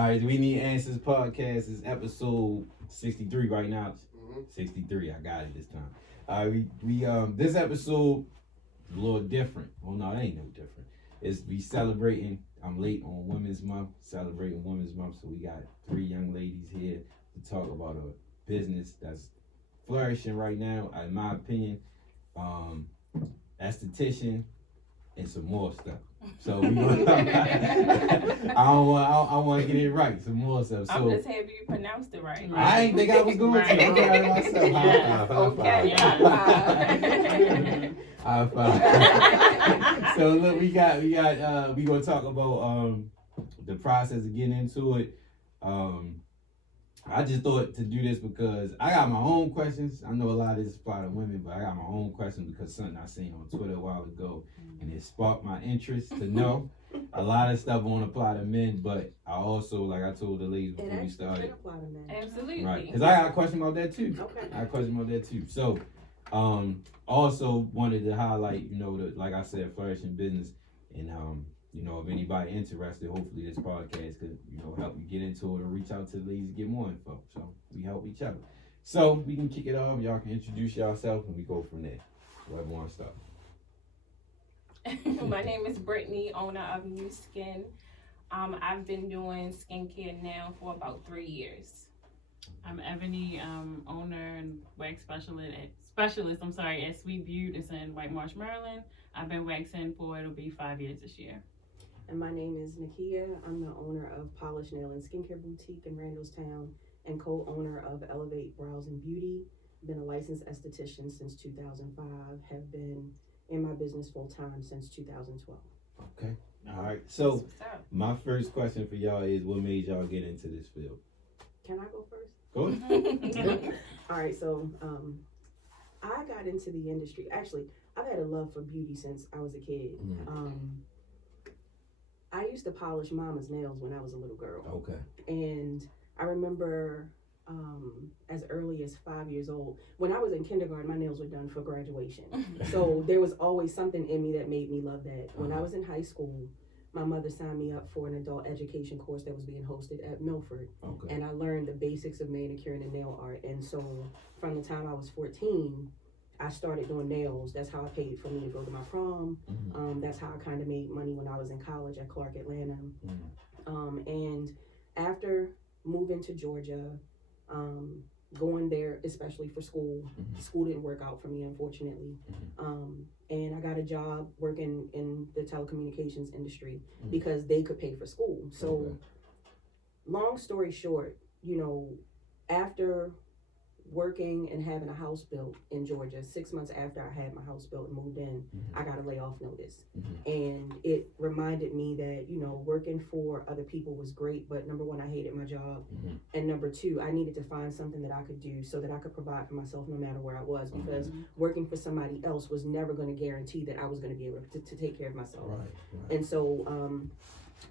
right, We Need Answers podcast is episode 63 right now. 63, I got it this time. All right, we this episode a little different. Well, no, it ain't no different. We celebrating. I'm late on Women's Month, celebrating Women's Month, so we got 3 young ladies here to talk about a business that's flourishing right now, in my opinion. Esthetician and some more stuff. So we gonna, I want to get it right. Some more stuff. So I'm just happy you pronounced it right. I ain't think I was going to. I'm proud of myself. High five. So look, we gonna talk about the process of getting into it. I just thought to do this because I got my own questions. I know a lot of this apply to women, but I got my own questions because something I seen on Twitter a while ago, and it sparked my interest to know. A lot of stuff won't apply to men, but I also, like I told the ladies before we started, apply to men. Absolutely. Right? Because I got a question about that too. Okay. I got a question about that too. So, also wanted to highlight, like I said, flourishing business, and if anybody interested, hopefully this podcast could, help you get into it or reach out to the ladies to get more info. So we help each other. So we can kick it off. Y'all can introduce yourself and we go from there. Whoever wants to start. My name is Brittany, owner of New Skin. I've been doing skincare now for about 3 years. I'm Ebony, owner and wax specialist at Sweet Beauty. It's in White Marsh, Maryland. I've been waxing it'll be 5 years this year. And my name is Nakia. I'm the owner of Polish Nail and Skincare Boutique in Randallstown and co-owner of Elevate Brows and Beauty. Been a licensed esthetician since 2005. Have been in my business full time since 2012. Okay. All right. So my first question for y'all is, what made y'all get into this field? Can I go first? Go ahead. All right. So I got into the industry. Actually, I've had a love for beauty since I was a kid. I used to polish mama's nails when I was a little girl. Okay. And I remember as early as 5 years old, when I was in kindergarten, my nails were done for graduation. So there was always something in me that made me love that. When I was in high school, my mother signed me up for an adult education course that was being hosted at Milford. Okay. And I learned the basics of manicuring and nail art. And so from the time I was 14, I started doing nails. That's how I paid for me to go to my prom. That's how I kind of made money when I was in college at Clark Atlanta. And after moving to Georgia, going there, especially for school, school didn't work out for me, unfortunately. And I got a job working in the telecommunications industry because they could pay for school. So long story short, after working and having a house built in Georgia, 6 months after I had my house built and moved in, I got a layoff notice. And it reminded me that, working for other people was great, but number one, I hated my job. And number two, I needed to find something that I could do so that I could provide for myself no matter where I was, because working for somebody else was never going to guarantee that I was going to be able to take care of myself. Right. And so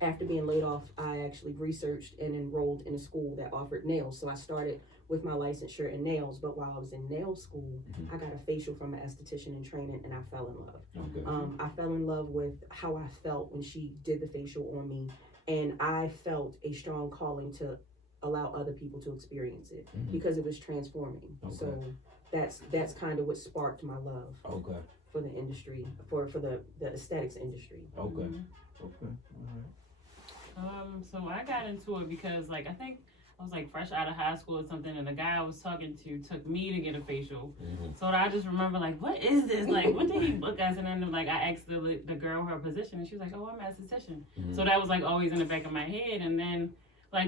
after being laid off, I actually researched and enrolled in a school that offered nails. So I started with my licensure in nails, but while I was in nail school, I got a facial from an esthetician in training, and I fell in love. I fell in love with how I felt when she did the facial on me, and I felt a strong calling to allow other people to experience it because it was transforming. So that's kind of what sparked my love for the industry, for the aesthetics industry. Okay. All right. So I got into it because, I think I was fresh out of high school or something, and the guy I was talking to took me to get a facial. So I just remember what is this? What did he book us? And then I asked the girl her position, and she was like, oh, I'm an esthetician. So that was always in the back of my head. And then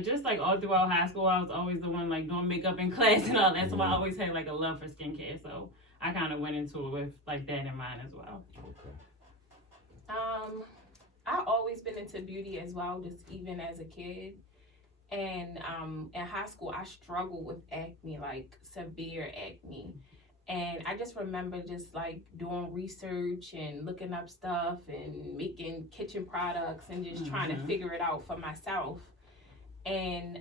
just all throughout high school, I was always the one doing makeup in class and all that. So I always had a love for skincare. So I kind of went into it with that in mind as well. Okay. I always been into beauty as well, just even as a kid. And in high school, I struggled with acne, severe acne. And I just remember just doing research and looking up stuff and making kitchen products and just trying to figure it out for myself. And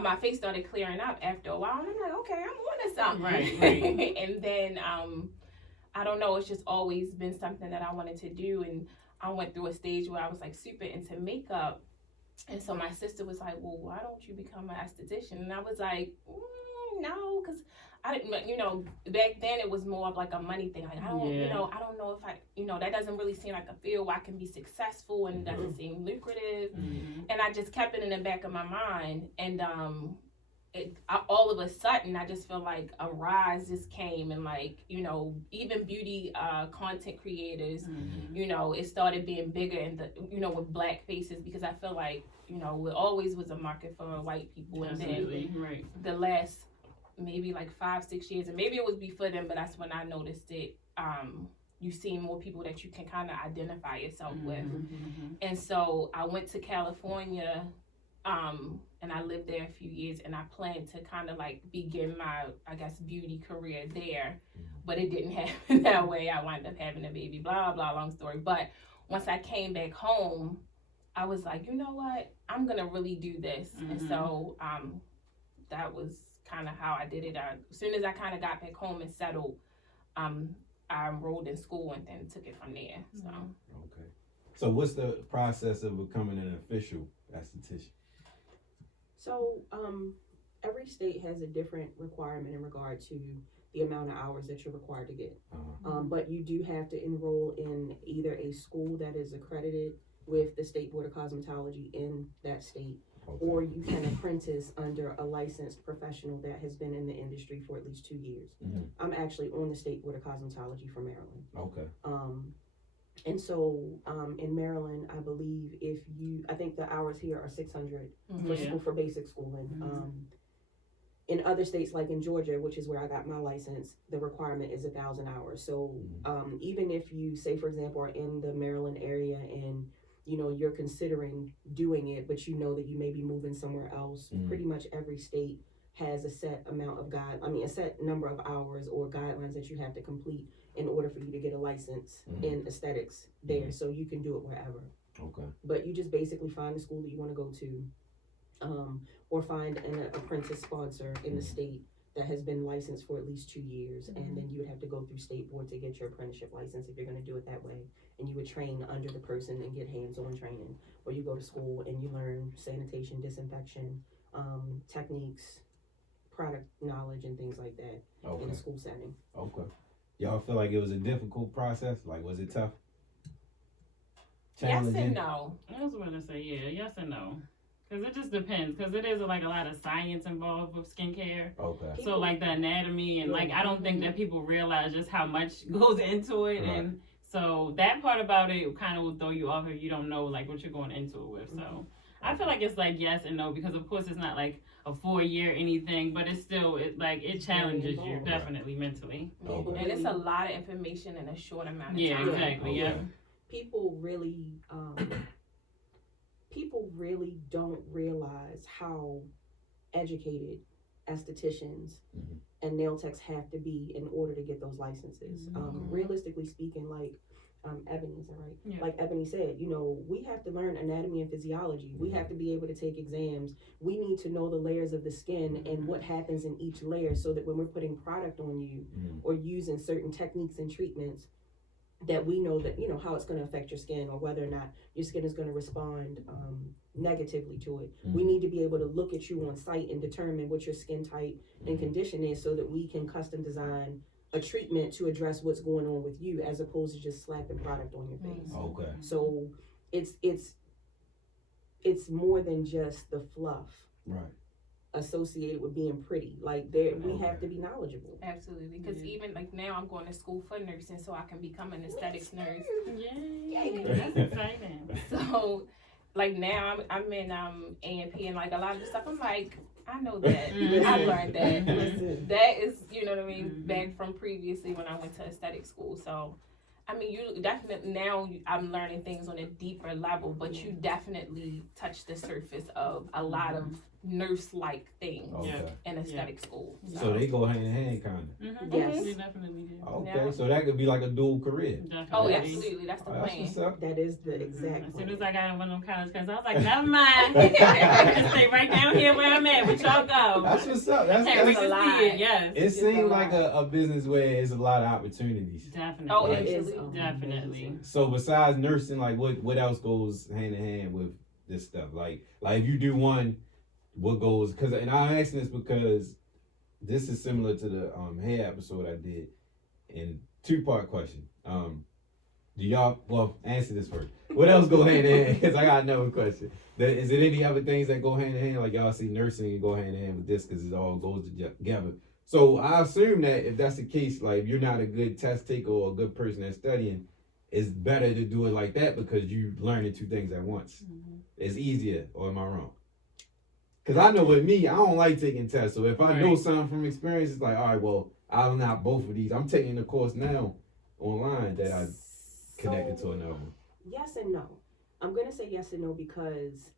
my face started clearing up after a while. And I'm like, okay, I'm on to something. Right. And then, I don't know, it's just always been something that I wanted to do. And I went through a stage where I was super into makeup. And so my sister was like, well, why don't you become an esthetician? And I was like, no, because I didn't, you know, back then it was more of like a money thing. Like, I don't, you know, I don't know if I, you know, that doesn't really seem like a field where I can be successful and it doesn't seem lucrative. And I just kept it in the back of my mind. And all of a sudden, I just feel like a rise just came, and like, you know, even beauty content creators, you know, it started being bigger in the, you know, with Black faces, because I feel like, you know, it always was a market for white people. And then the last maybe like 5-6 years, and maybe it was before then, but that's when I noticed it. You see more people that you can kind of identify yourself with. And so I went to California, and I lived there a few years, and I planned to kind of like begin my, I guess, beauty career there, but it didn't happen that way. I wound up having a baby, blah, blah, long story. But once I came back home, I was like, you know what, I'm gonna really do this. And so that was kind of how I did it. As soon as I kind of got back home and settled, I enrolled in school and then took it from there. So okay. So what's the process of becoming an official esthetician? So, every state has a different requirement in regard to the amount of hours that you're required to get. But you do have to enroll in either a school that is accredited with the State Board of Cosmetology in that state, or you can apprentice under a licensed professional that has been in the industry for at least 2 years. I'm actually on the State Board of Cosmetology for Maryland. Okay. And so, in Maryland, I believe I think the hours here are 600 for school, for basic schooling. In other states, like in Georgia, which is where I got my license, the requirement is 1,000 hours. So, even if you, say, for example, are in the Maryland area and, you know, you're considering doing it, but you know that you may be moving somewhere else, pretty much every state has a set amount of a set number of hours or guidelines that you have to complete in order for you to get a license in aesthetics there. So you can do it wherever. Okay. But you just basically find the school that you want to go to, or find an apprentice sponsor in the state that has been licensed for at least 2 years, and then you would have to go through state board to get your apprenticeship license if you're going to do it that way. And you would train under the person and get hands-on training, or you go to school and you learn sanitation, disinfection, techniques, product knowledge, and things like that in a school setting. Okay. Y'all feel like it was a difficult process? Like, was it tough? Yes and no. I was going to say, yes and no. Because it just depends. Because it is like a lot of science involved with skincare. Okay. So like the anatomy and like I don't think that people realize just how much goes into it. Right. And so that part about it kind of will throw you off if you don't know like what you're going into it with. So I feel like it's like yes and no, because of course it's not like a 4-year anything, but it's still it challenges you definitely mentally. Okay. And it's a lot of information in a short amount of time. Yeah, exactly. Yeah. People really don't realize how educated estheticians and nail techs have to be in order to get those licenses. Realistically speaking, like Ebony, is that right? Yeah. Like Ebony said, you know, we have to learn anatomy and physiology. We have to be able to take exams. We need to know the layers of the skin and what happens in each layer, so that when we're putting product on you or using certain techniques and treatments, that we know that, you know, how it's going to affect your skin, or whether or not your skin is going to respond negatively to it. We need to be able to look at you on site and determine what your skin type and condition is, so that we can custom design a treatment to address what's going on with you, as opposed to just slapping product on your face. Okay. So it's more than just the fluff. Right. Associated with being pretty, like we have to be knowledgeable. Absolutely, because even like now I'm going to school for nursing, so I can become an aesthetics nurse. Yay! That's exciting. So, like now I'm in A&P, and like a lot of the stuff I'm like, I know that. I learned that. That is, you know what I mean, back from previously when I went to aesthetic school. So, I mean, you definitely, now I'm learning things on a deeper level, but you definitely touch the surface of a lot of nurse-like things in aesthetic school. So they go hand in hand, kind of. Yes. They definitely do. Okay, so that could be like a dual career. Definitely. Oh, absolutely. That's the plan. That is the exact As soon as I got in one of them college classes, I was like, never mind. I can stay right down here where I'm at, but y'all go. That's what's up. That's a lot. Yes. It seems like a business where it's a lot of opportunities. Definitely. Oh, absolutely. Definitely. So besides nursing, like what else goes hand in hand with this stuff? Like if you do one, what goes? And I'm asking this because this is similar to the hair episode I did. And 2-part question. Do y'all, well, answer this first. What else go hand in hand? Because I got another question. Is there any other things that go hand in hand? Like y'all see nursing and go hand in hand with this because it all goes together. So I assume that if that's the case, like if you're not a good test taker or a good person at studying, it's better to do it like that because you learning 2 things at once. Mm-hmm. It's easier, or am I wrong? Because I know with me, I don't like taking tests. So if I know something from experience, it's like, all right, well, I'll not both of these. I'm taking the course now online that I connected to another one. Yes and no. I'm going to say yes and no because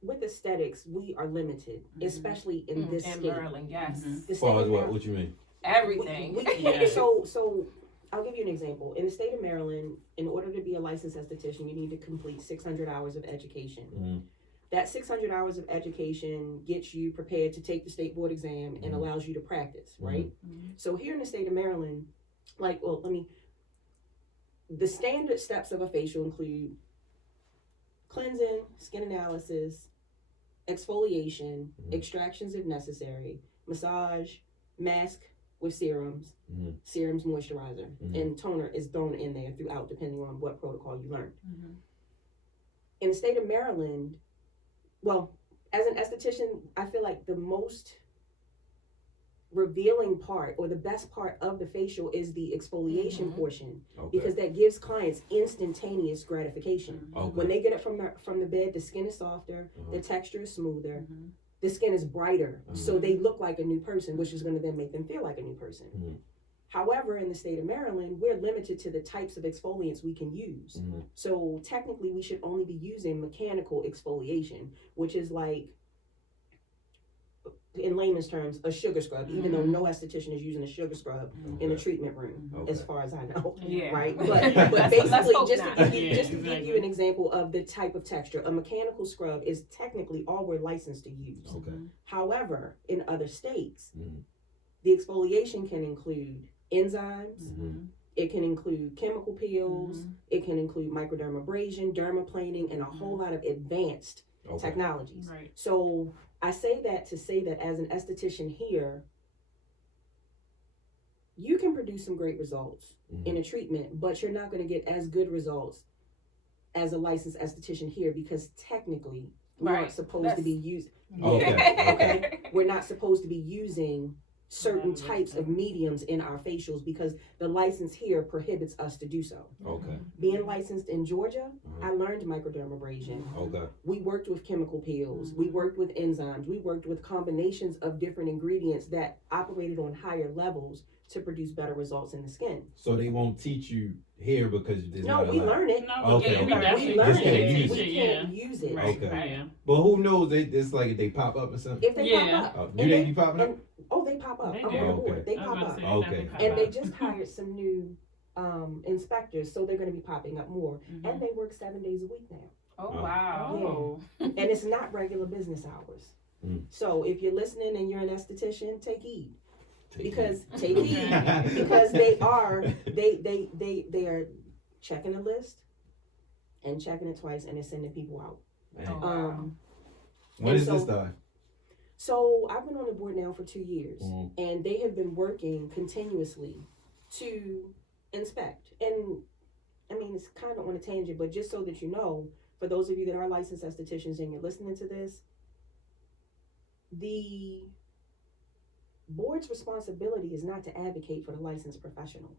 with aesthetics, we are limited, especially in this state. Maryland, yes. As far as what you mean? Everything. So I'll give you an example. In the state of Maryland, in order to be a licensed esthetician, you need to complete 600 hours of education. Mm-hmm. That 600 hours of education gets you prepared to take the state board exam and allows you to practice, right? Mm-hmm. So here in the state of Maryland, the standard steps of a facial include cleansing, skin analysis, exfoliation, extractions if necessary, massage, mask with serums, serums, moisturizer, and toner is thrown in there throughout depending on what protocol you learned. Mm-hmm. In the state of Maryland, well, as an esthetician, I feel like the most revealing part or the best part of the facial is the exfoliation portion because that gives clients instantaneous gratification. When they get it from the bed, the skin is softer, the texture is smoother, the skin is brighter, so they look like a new person, which is going to then make them feel like a new person. However, in the state of Maryland, we're limited to the types of exfoliants we can use. So technically, we should only be using mechanical exfoliation, which is like, in layman's terms, a sugar scrub, even though no esthetician is using a sugar scrub in the treatment room, as far as I know. Yeah. Right? But basically, just to give you an example of the type of texture, a mechanical scrub is technically all we're licensed to use. However, in other states, the exfoliation can include enzymes, it can include chemical peels, it can include microdermabrasion, dermaplaning, and a whole lot of advanced technologies. Right. So I say that to say that as an esthetician here, you can produce some great results in a treatment, but you're not going to get as good results as a licensed esthetician here because technically we aren't supposed to be using. We're not supposed to be using certain types of mediums in our facials because the license here prohibits us to do so. Being licensed in Georgia, I learned microdermabrasion. We worked with chemical peels. We worked with enzymes. We worked with combinations of different ingredients that operated on higher levels to produce better results in the skin. So they won't teach you here because there's not we learn it. We learn it. We can't use it. But who knows? It's like if they pop up or something. If they pop up, do they be popping up? They pop up. I'm on the board. They pop up. And they just hired some new inspectors, so they're going to be popping up more. And they work 7 days a week now. Oh wow! Yeah. And it's not regular business hours. So if you're listening and you're an esthetician, take heed. Because they are checking a list and checking it twice and they're sending people out. When is this done? So I've been on the board now for 2 years and they have been working continuously to inspect. And I mean, it's kind of on a tangent, but just so that you know, for those of you that are licensed estheticians and you're listening to this, the board's responsibility is not to advocate for the licensed professional.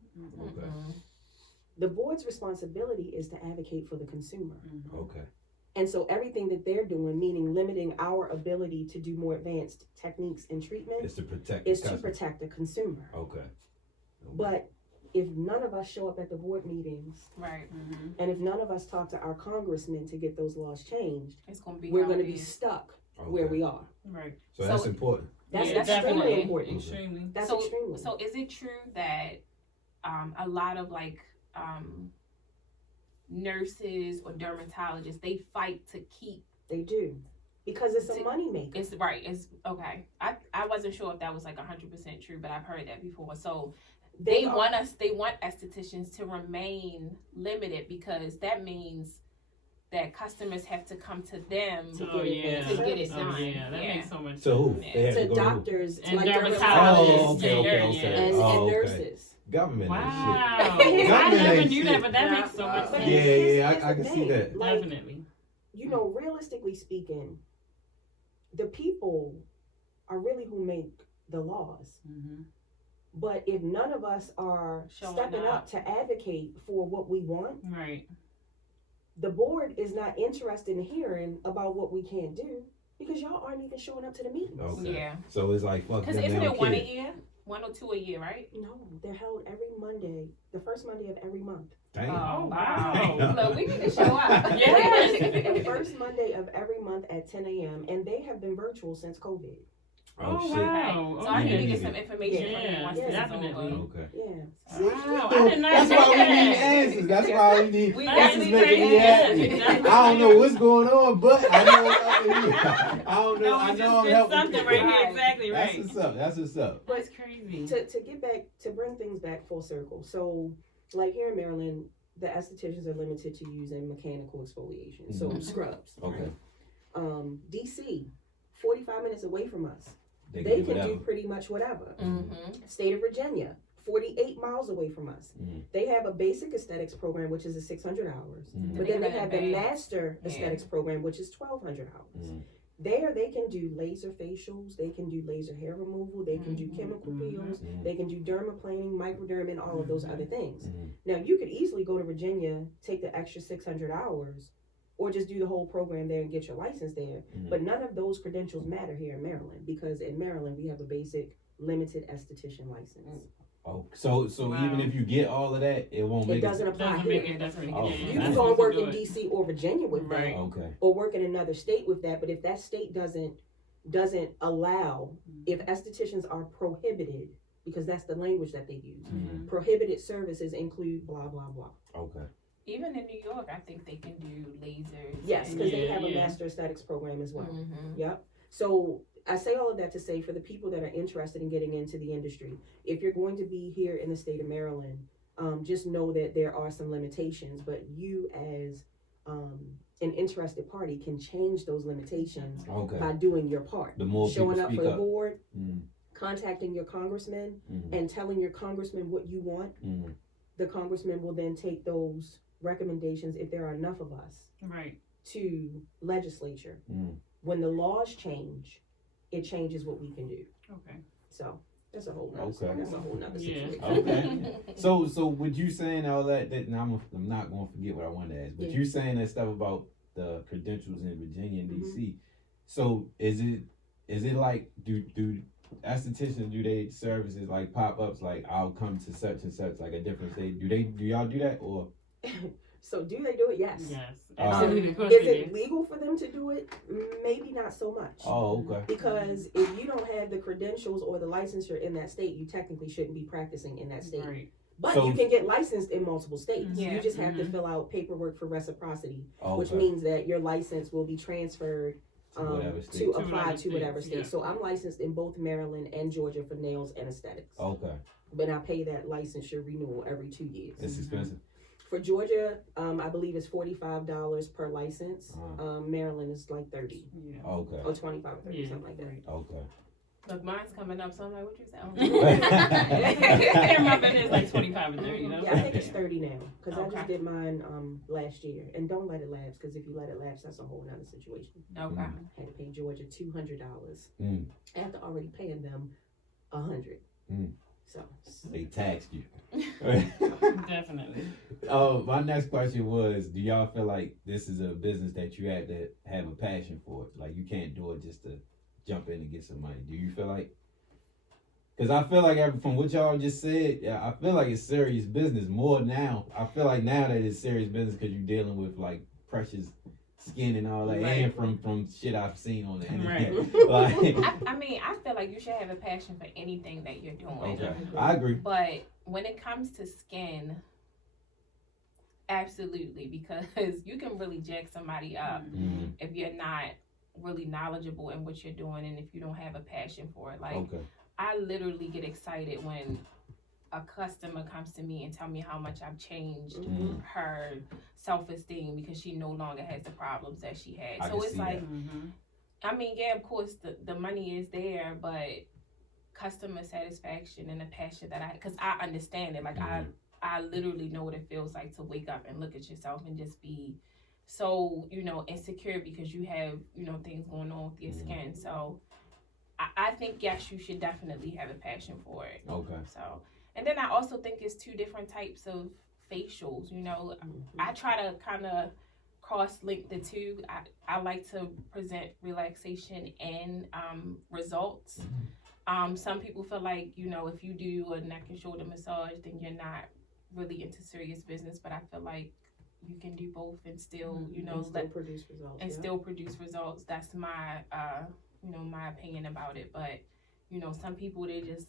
The board's responsibility is to advocate for the consumer. And so everything that they're doing, meaning limiting our ability to do more advanced techniques and treatment, is to protect the consumer. But if none of us show up at the board meetings, and if none of us talk to our congressmen to get those laws changed, we're going to be stuck where we are. So that's important. That's extremely important. That's so, extremely. So is it true that a lot of nurses or dermatologists, they fight to keep? They do. Because it's a money maker. It's okay. I wasn't sure if that was 100% true, but I've heard that before. So they want estheticians to remain limited because that means that customers have to come to them Oh yeah. to get it Oh done. yeah. That makes so much So who? sense. They have To to go to who? doctors, And like dermatologists. Oh, okay, and okay, nurses. okay. and Oh, okay. nurses. Government Wow. and I Government never ain't knew shit. that, but that Yeah. makes so much But sense. Yeah, here's I the can see thing, that. like, Definitely. you know, realistically speaking, the people are really who make the laws. Mm-hmm. But if none of us are Showing stepping up. up to advocate for what we want, Right. the board is not interested in hearing about what we can't do because y'all aren't even showing up to the meetings. Okay. Yeah. So it's like fuck them. Because isn't they it don't one a care. year? 1 or 2 a year, right? No, they're held every Monday, the first Monday of every month. Damn. Oh, wow. Look, we need to show up. The Yes. first Monday of every month at 10 a.m. And they have been virtual since COVID. Oh, shit. wow. So I need to Yeah. get some information from you Yeah, once this is definitely. over. Okay. Yeah. Wow. I did not That's know why we need that. answers. That's why we need. We This is definitely making me need happy. answers. I don't know what's going on, but I know it's up in here. I don't know. No, I we know just I'm did helping something people. right here. Right. Exactly That's right. what's up. That's what's up. That's crazy. To get back, to bring things back full circle. So, like here in Maryland, the estheticians are limited to using mechanical exfoliation. So, Mhm. scrubs. Okay. DC, 45 minutes away from us. They They do can whatever. do pretty much whatever. Mm-hmm. State of Virginia, 48 miles away from us. Mhm. They have a basic aesthetics program, which is a 600 hours. Mhm. But then they have have an the advanced. master Yeah. aesthetics program, which is 1,200 hours. Mhm. There, they can do laser facials, they can do laser hair removal, they can do Mhm. chemical Mhm. peels, Mhm. they can do dermaplaning, microderm, and all of those other things. Mhm. Now, you could easily go to Virginia, take the extra 600 hours, or just do the whole program there and get your license there. Mhm. But none of those credentials matter here in Maryland because in Maryland, we have a basic limited esthetician license. Oh, so Wow. even if you get all of that, it won't make It doesn't apply Doesn't here. make it different. Oh, Yeah, You nice. can that's go and supposed work to in do it. DC or Virginia with Right. that, Okay. or work in another state with that. But if that state doesn't allow, if estheticians are prohibited, because that's the language that they use, Mhm. prohibited services include blah blah blah. Okay. Even in New York, I think they can do lasers. Yes, because they Yeah, have a yeah. master aesthetics program as well. Mm-hmm. Yep. So I say all of that to say for the people that are interested in getting into the industry, if you're going to be here in the state of Maryland, just know that there are some limitations, but you as an interested party can change those limitations Okay. by doing your part. The more Showing people up speak for the up. board, Mm. contacting your congressman, Mhm. and telling your congressman what you want. Mhm. The congressman will then take those recommendations, if there are enough of us, Right. to legislature. Mm. When the laws change, it changes what we can do. Okay. So that's a whole nother, Okay. that's a whole nother Yeah. situation. Okay. So with you saying all that now I'm not going to forget what I wanted to ask, but Yeah. you saying that stuff about the credentials in Virginia and Mhm. DC. So is it like do estheticians, do they services like pop ups like I'll come to such and such like a different state? Do y'all do that or? So do they do it? Yes. Yes. Um, Absolutely. Of course Is we it do. legal for them to do it? Maybe not so much. Oh, okay. Because if you don't have the credentials or the licensure in that state, you technically shouldn't be practicing in that state. Right. But So- you can get licensed in multiple states. Yeah. You just have to Mhm. fill out paperwork for reciprocity, Okay. which means that your license will be transferred To whatever state. to To apply whatever to whatever states, state. yeah. So I'm licensed in both Maryland and Georgia for nails and aesthetics. Okay. But I pay that licensure renewal every 2 years. It's expensive. For Georgia, I believe it's $45 per license. Uh-huh. Maryland is like 30 Yeah. Okay. or 25 or 30, Yeah. something like that. Right. Okay. Look, mine's coming up, so I'm like, what you say? I can't remember. It's like 25 or 30. Yeah, I think it's 30 now because I Okay. just did mine last year. And don't let it lapse because if you let it lapse, that's a whole nother situation. Okay. I had to pay Georgia $200 Mm. after already paying them $100. Mm. So They taxed you. Definitely. My next question was, do y'all feel like this is a business that you had to have a passion for? Like you can't do it just to jump in and get some money. Do you feel like? Because I feel like from what y'all just said, yeah, I feel like it's serious business more now. I feel like now that it's serious business because you're dealing with like precious skin and all that, Right. and from shit I've seen on the internet. Right. Like, I mean, I feel like you should have a passion for anything that you're doing. okay, I agree. But when it comes to skin, absolutely, because you can really jack somebody up Mhm. if you're not really knowledgeable in what you're doing and if you don't have a passion for it. Like, Okay. I literally get excited when a customer comes to me and tell me how much I've changed Mhm. her self-esteem because she no longer has the problems that she had. I So can it's see like, Mm-hmm. I mean, yeah, of course the money is there, but customer satisfaction and the passion that because I understand it. Like Mhm. I literally know what it feels like to wake up and look at yourself and just be so, insecure because you have, things going on with your Mhm. skin. So I think, yes, you should definitely have a passion for it. Okay. So, and then I also think it's two different types of facials. I try to kind of cross link the two. I like to present relaxation and results. Some people feel like, if you do a neck and shoulder massage, then you're not really into serious business. But I feel like you can do both and still, and still produce results. and still produce results. That's my, my opinion about it. But, some people, they just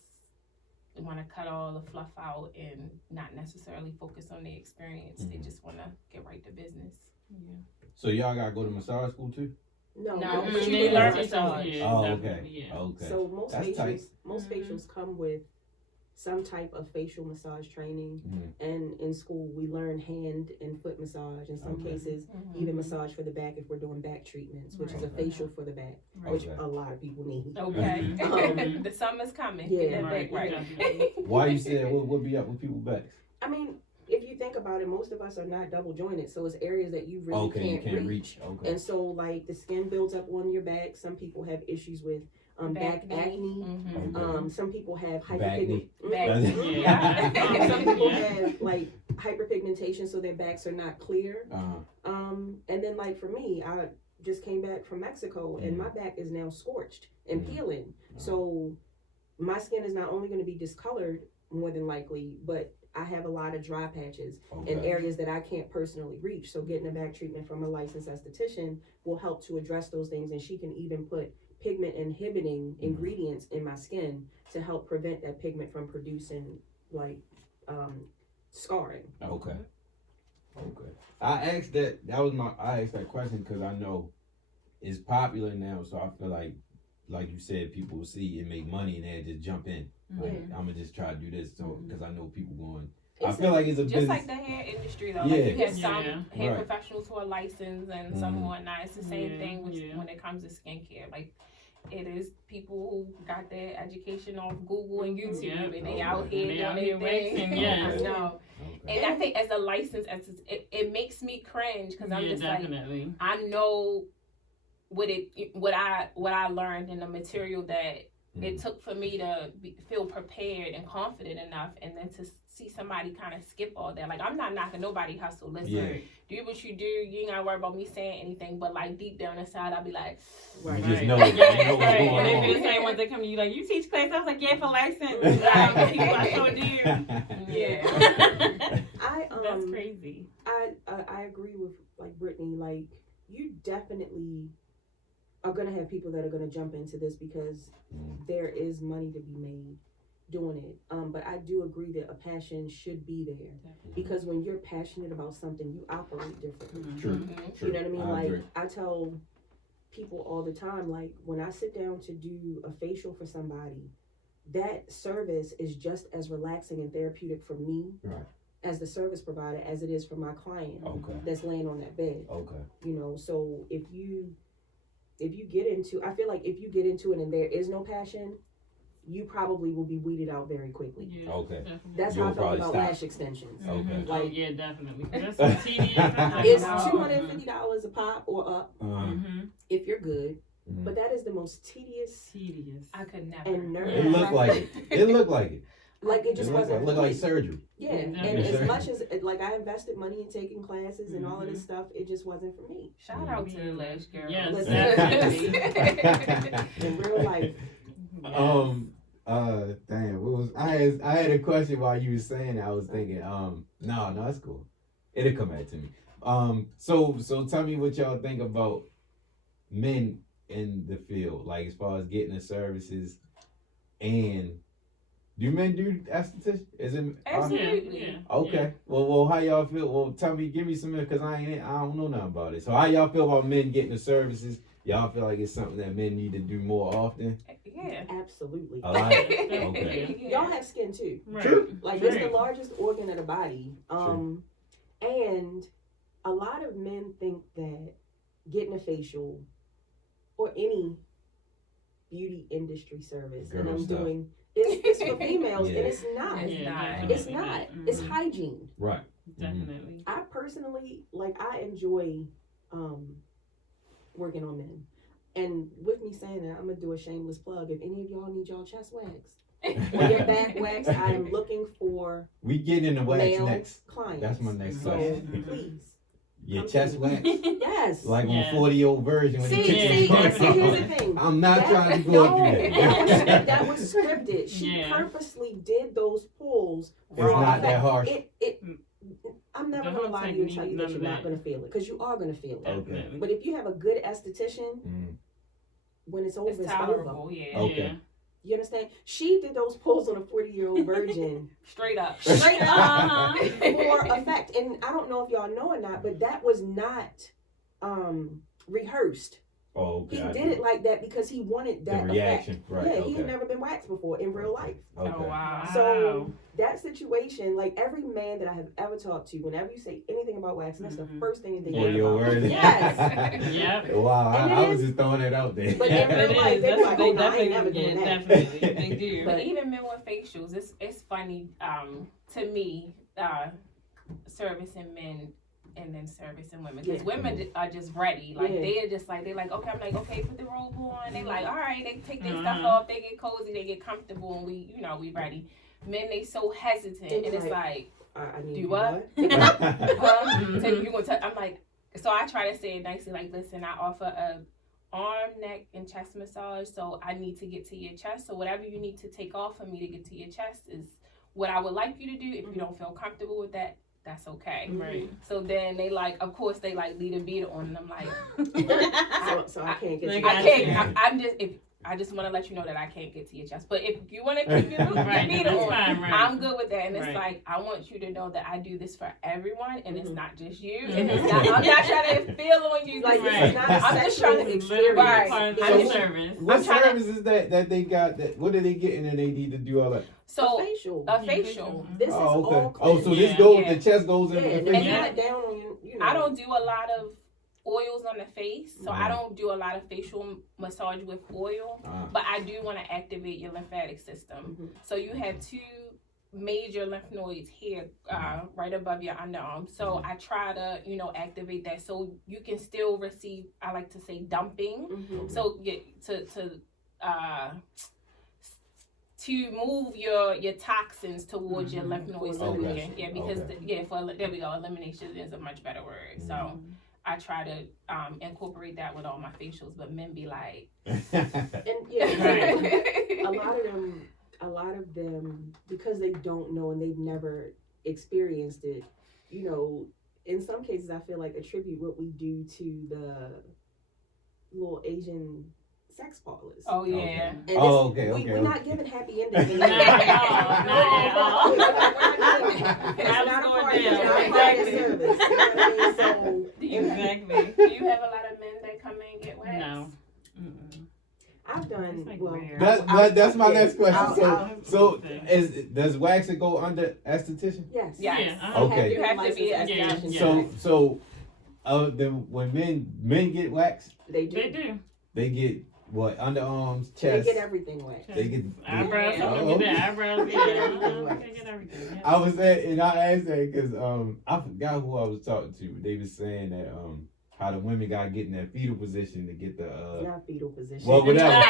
want to cut all the fluff out and not necessarily focus on the experience. They just want to get right to business. Yeah. So y'all gotta go to massage school too? No, No, but but you you can learn learn massage. massage. Oh, definitely, okay. yeah. Okay. So most That's facials, tight. facials come with some type of facial massage training, Mhm. and in school we learn hand and foot massage. In some Okay. cases, even massage for the back if we're doing back treatments, which is a Okay. facial for the back, Right. which Okay. a lot of people need. Okay. Mhm. The summer's coming. Yeah. Get that Right, back right. definitely. Why you said what be up with people's backs? I mean, if you think about it, most of us are not double jointed, so it's areas that you really Okay, you can't can't reach. reach. Okay. And so, like, the skin builds up on your back. Some people have issues with back acne. Mhm. Okay. Some people have Bagny. hyperpigmentation. Yeah. Some people Yeah. have like hyperpigmentation, so their backs are not clear. And then like for me, I just came back from Mexico, and my back is now scorched and peeling. So my skin is not only going to be discolored more than likely, but I have a lot of dry patches in areas that I can't personally reach. So getting a back treatment from a licensed esthetician will help to address those things, and she can even put pigment inhibiting ingredients in my skin to help prevent that pigment from producing like scarring. Okay. Okay. I asked that question because I know it's popular now, so I feel like you said, people will see and make money and they just jump in. Like, I'm gonna just try to do this, so because I know people going. I feel like it's a just business. like the hair industry though. Yeah. Like you have some hair Right. professionals who are licensed and some who are not. It's the same thing when it comes to skincare. Like it is people who got their education off Google and YouTube and they out here doing their thing. Yeah. I know. Okay. And I think as a licensed, it makes me cringe because I'm just definitely. like, I know what I learned and the material that it took for me to feel prepared and confident enough, and then to see somebody kind of skip all that. Like, I'm not knocking nobody hustle. Listen, do what you do. You ain't gotta worry about me saying anything. But like deep down inside, I'll be like, You just know, Right. you know what's Right. going And they on. be the same ones that come to you like, you teach class? I was like, yeah, for license. I sure do. yeah. That's crazy. I agree with like Brittany. Like you definitely are gonna have people that are gonna jump into this because there is money to be made doing it. But I do agree that a passion should be there because when you're passionate about something, you operate differently. True. You know what I mean? I agree. I tell people all the time, like when I sit down to do a facial for somebody, that service is just as relaxing and therapeutic for me as the service provider as it is for my client that's laying on that bed. You know, so if you get into, I feel like if you get into it and there is no passion, you probably will be weeded out very quickly. Yeah, Okay. That's You'll how I felt probably about stop. lash extensions. Okay. Oh yeah, definitely. That's so tedious. It's know. $250 a pop or up if you're good, but that is the most tedious I could never. and nerve. It looked like it. It looked like it. Like it just wasn't. It looked like surgery. Yeah, and Definitely. as much as like I invested money in taking classes and all of this stuff, it just wasn't for me. Shout out to the lash girl. Yes, Listen. definitely. In real life. Damn, what was I had a question while you were saying that. I was thinking, no, that's cool. It'll come back to me. So tell me what y'all think about men in the field, like as far as getting the services, and do men do esthetician? Is it Absolutely. okay? Well, how y'all feel? Well, tell me, give me some, because I don't know nothing about it. So how y'all feel about men getting the services? y'all feel like it's something that men need to do more often? Yeah. Absolutely. A lot? Okay. Yeah. Y'all have skin too. Right. True. Like True. it's the largest organ of the body. And a lot of men think that getting a facial or any beauty industry service, and Girl I'm stuff. doing it's for females, Yeah. and it's not. It's not. It's not. It's hygiene. Right. Definitely. I personally I enjoy working on men. And with me saying that, I'm gonna do a shameless plug. If any of y'all need y'all chest wax or your back wax, I am looking for We get in the wax male next. clients. That's my next So question. please, Your come chest to wax? me. Yes. Like on Yeah. 40-year-old version when See, you kick see, your here's the thing. I'm not That- trying to no, go through that. that was scripted. She Yeah. purposely did those pulls. It's for not that effect. harsh. I'm never The gonna whole lie to you and tell you technique, that you're none not of gonna feel it, because you are gonna feel it. Definitely. But if you have a good esthetician, Mm. when it's over, It's it's tolerable. over. Yeah. Okay. Yeah. You understand? She did those pulls on a 40-year-old virgin Straight up. straight up Uh-huh. for effect. And I don't know if y'all know or not, but that was not rehearsed. Oh, okay. He I did do. it like that because he wanted The that reaction. effect. Right. Yeah, Okay. he had never been waxed before in real life. Okay. Oh wow. So that situation, like every man that I have ever talked to, whenever you say anything about waxing, that's the Mhm. first thing that they For think your about. word. Yes. Yep. Wow. And I it was is- just throwing it out there. But in Yep, real it life, is. they be like, They oh, no, I ain't never definitely, doing yeah, that. definitely, they do. But even men with facials, it's funny to me, servicing men and then servicing women, because Yeah. women are just ready. Like Yeah. they're just like okay, I'm like, okay, put the robe on. They like, all right, they take their stuff Mhm. off, they get cozy, they get comfortable, and we ready. Men, they so hesitant, They and it's like- like, I need Do to what? Mhm. so you gonna tell? I'm like, so I try to say it nicely, like, listen, I offer a arm, neck, and chest massage, so I need to get to your chest. So whatever you need to take off for me to get to your chest is what I would like you to do. If you don't feel comfortable with that, that's okay. Right. So then they like, of course, they like leave a beater on, and I'm like, So I can't get They you. got I you. can't. I'm just if. I just want to let you know that I can't get to your chest. But if you want to keep your Right, beater that's on, fine, right. I'm good with that. And it's Right. like, I want you to know that I do this for everyone, and it's Mhm. not just you. Mhm. And it's not, I'm not trying to feel on you. Like, This this is is not Right. a I'm just sexual trying to experience. Right. Part of the I'm just- service. What I'm trying to- service is that they got? That what are they getting and they need to do all that? So a facial. a facial. This is Oh, okay. all Oh, so this Yeah. goes. Yeah. The chest goes into yeah, the and face. you Yeah. let down on your, you know. I don't do a lot of oils on the face, so I Mhm. don't do a lot of facial massage with oil. But I do want to activate your lymphatic system. Mhm. So you have two major lymph nodes here, right above your underarm. So I try to, activate that so you can still receive, I like to say, dumping. Mhm. So to move your toxins towards your lymph nodes. So we Okay. can, because Okay. there we go. Elimination is a much better word. So I try to incorporate that with all my facials, but men be like, And yeah, Right. a lot of them, because they don't know and they've never experienced it, in some cases I feel like attribute what we do to the little Asian sex parlors. oh yeah. Okay. And this, Okay. we're not giving happy endings. Not at all. We're not doing that. It's I was not a going party. there. It's not a party Exactly. service. You know what I mean? So Do you Exactly. Do you have a lot of men that come in and get waxed? No. Mm-mm. I've done It's like well. rare. That's my next question. I'll- So does waxing go under esthetician? Yes. Yes. Yeah, uh-huh. Okay. You have to be a licensed Yeah. esthetician. So then when men get waxed, They do. They do. they get what, underarms, They chest. get everything waxed. They get Eyebrows. Yeah. Some people get their eyebrows. Yeah. Yeah. They get everything. Yeah. I was saying, and I asked that because I forgot who I was talking to. They was saying that how the women got to get in that fetal position to get the Not fetal position. Well, whatever. No,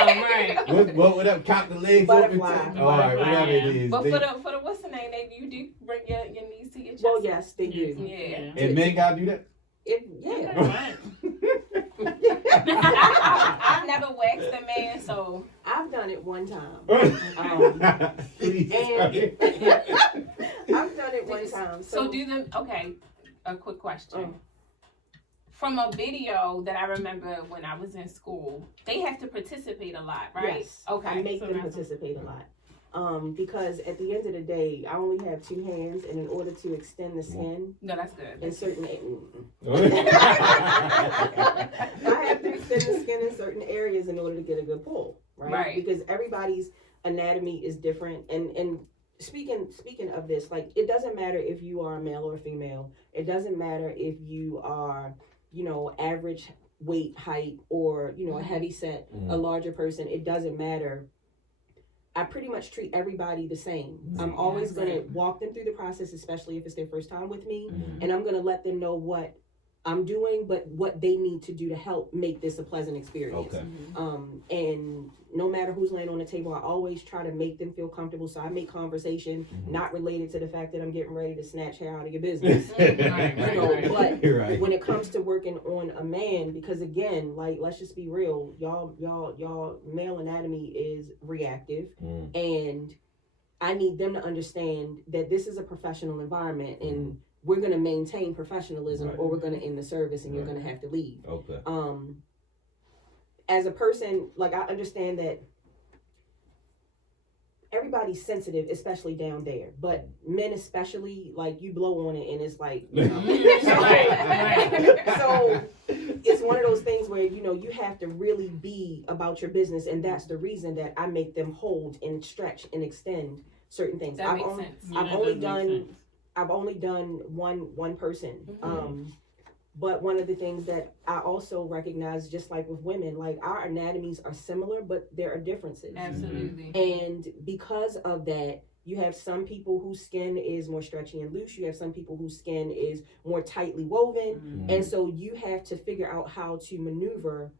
right. whatever, count the legs Butterfly. open. All right, Butterfly, whatever it yeah. is. But They- for the what's the name? You do bring your knees to your chest. Well, yes, they do. Yeah. and men got to do that. Yeah. I've never waxed a man, so I've done it one time. Please. I've done it one time. so do them. Okay, a quick question. Oh. From a video that I remember when I was in school, they have to participate a lot, right? Yes. Okay. I make So them that's- participate a lot. Because at the end of the day, I only have 2 hands, and in order to extend the skin No, that's good. in certain, I have to extend the skin in certain areas in order to get a good pull, right? Because everybody's anatomy is different, and speaking of this, like, it doesn't matter if you are a male or a female. It doesn't matter if you are, average weight, height, or a heavy set, a larger person. It doesn't matter. I pretty much treat everybody the same. I'm always going to walk them through the process, especially if it's their first time with me. And I'm going to let them know what I'm doing, but what they need to do to help make this a pleasant experience. Okay. And no matter who's laying on the table, I always try to make them feel comfortable. So I make conversation not related to the fact that I'm getting ready to snatch hair out of your business. But when it comes to working on a man, because again, like, let's just be real, y'all male anatomy is reactive, and I need them to understand that this is a professional environment, and we're going to maintain professionalism, or we're going to end the service, and you're going to have to leave. Okay. As a person, like, I understand that everybody's sensitive, especially down there, but men especially, like, you blow on it and it's like, so it's one of those things where, you have to really be about your business, and that's the reason that I make them hold and stretch and extend certain things. That makes sense. I've only done one person. But one of the things that I also recognize, just like with women, like, our anatomies are similar, but there are differences. Absolutely. And because of that, you have some people whose skin is more stretchy and loose. You have some people whose skin is more tightly woven. And so you have to figure out how to maneuver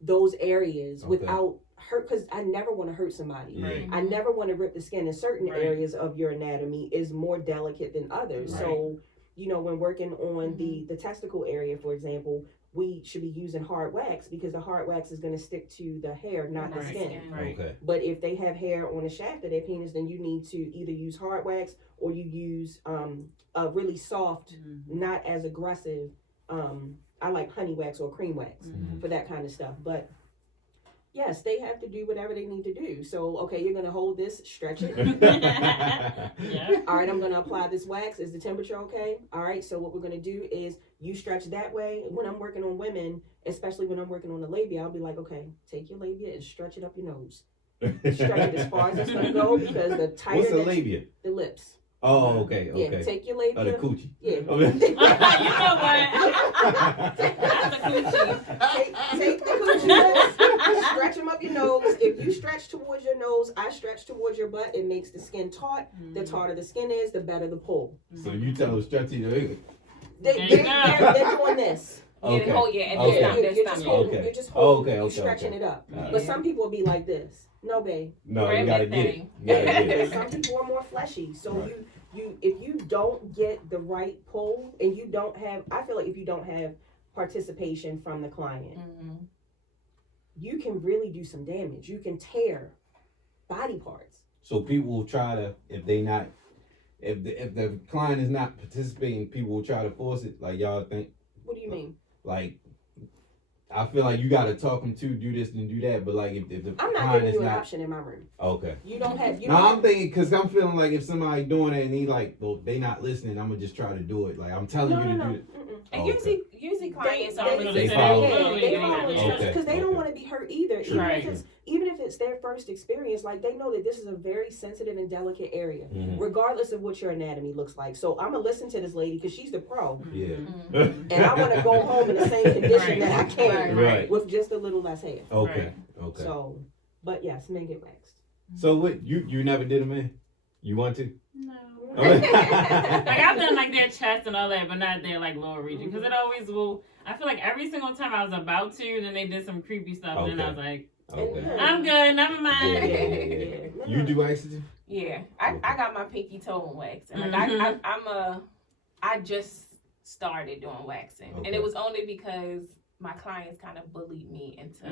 those areas without hurt, because I never want to hurt somebody. I never want to rip the skin. In certain areas of your anatomy is more delicate than others. So, when working on the testicle area, for example, we should be using hard wax, because the hard wax is going to stick to the hair, not the skin. Okay. But if they have hair on the shaft of their penis, then you need to either use hard wax, or you use a really soft, not as aggressive, I like honey wax or cream wax for that kind of stuff. But yes, they have to do whatever they need to do. So, okay, you're going to hold this, stretch it. All right, I'm going to apply this wax. Is the temperature okay? All right, so what we're going to do is you stretch that way. When I'm working on women, especially when I'm working on the labia, I'll be like, okay, take your labia and stretch it up your nose. Stretch it as far as it's going to go, because the tighter. What's the labia? The lips. Oh, okay. Yeah, take your labia. Oh, the coochie. Yeah. You know what? That's the coochie. Take the coochie lips, stretch them up your nose. If you stretch towards your nose, I stretch towards your butt. It makes the skin taut. The tauter the skin is, the better the pull. So you tell them stretch it. They're doing this. Okay. You're just holding. Okay. You're stretching it up. Right. But some people will be like this. No, babe. No, you gotta get it. You gotta get it. Some people are more fleshy. So if you don't get the right pull, and you don't have, I feel like if you don't have participation from the client, you can really do some damage. You can tear body parts. So people will try to, if the client is not participating, people will try to force it. Like, y'all think? What do you mean? Like, I feel like you gotta talk them to do this and do that, but like if the I'm not client giving is you an not option in my room. okay. You don't have. No, I'm thinking, because I'm feeling like if somebody doing it and he like, well, they not listening, I'm gonna just try to do it. Like, I'm telling you to do it. And usually clients are they follow instructions, because they don't want to be hurt either. Sure. Even if it's their first experience, like, they know that this is a very sensitive and delicate area, regardless of what your anatomy looks like. So I'm gonna listen to this lady, because she's the pro. Yeah. And I want to go home in the same condition that I came, Right. with just a little less hair. Okay. Okay. So, but yes, men get waxed. So what? You never did a man? You want to? No. Like, I've done like their chest and all that, but not their like lower region, because it always will. I feel like every single time I was about to, then they did some creepy stuff, and then I was like, okay. I'm good, never mind. Yeah. You do waxing? Yeah, I got my pinky toe waxed, and like I just started doing waxing, and it was only because my clients kind of bullied me into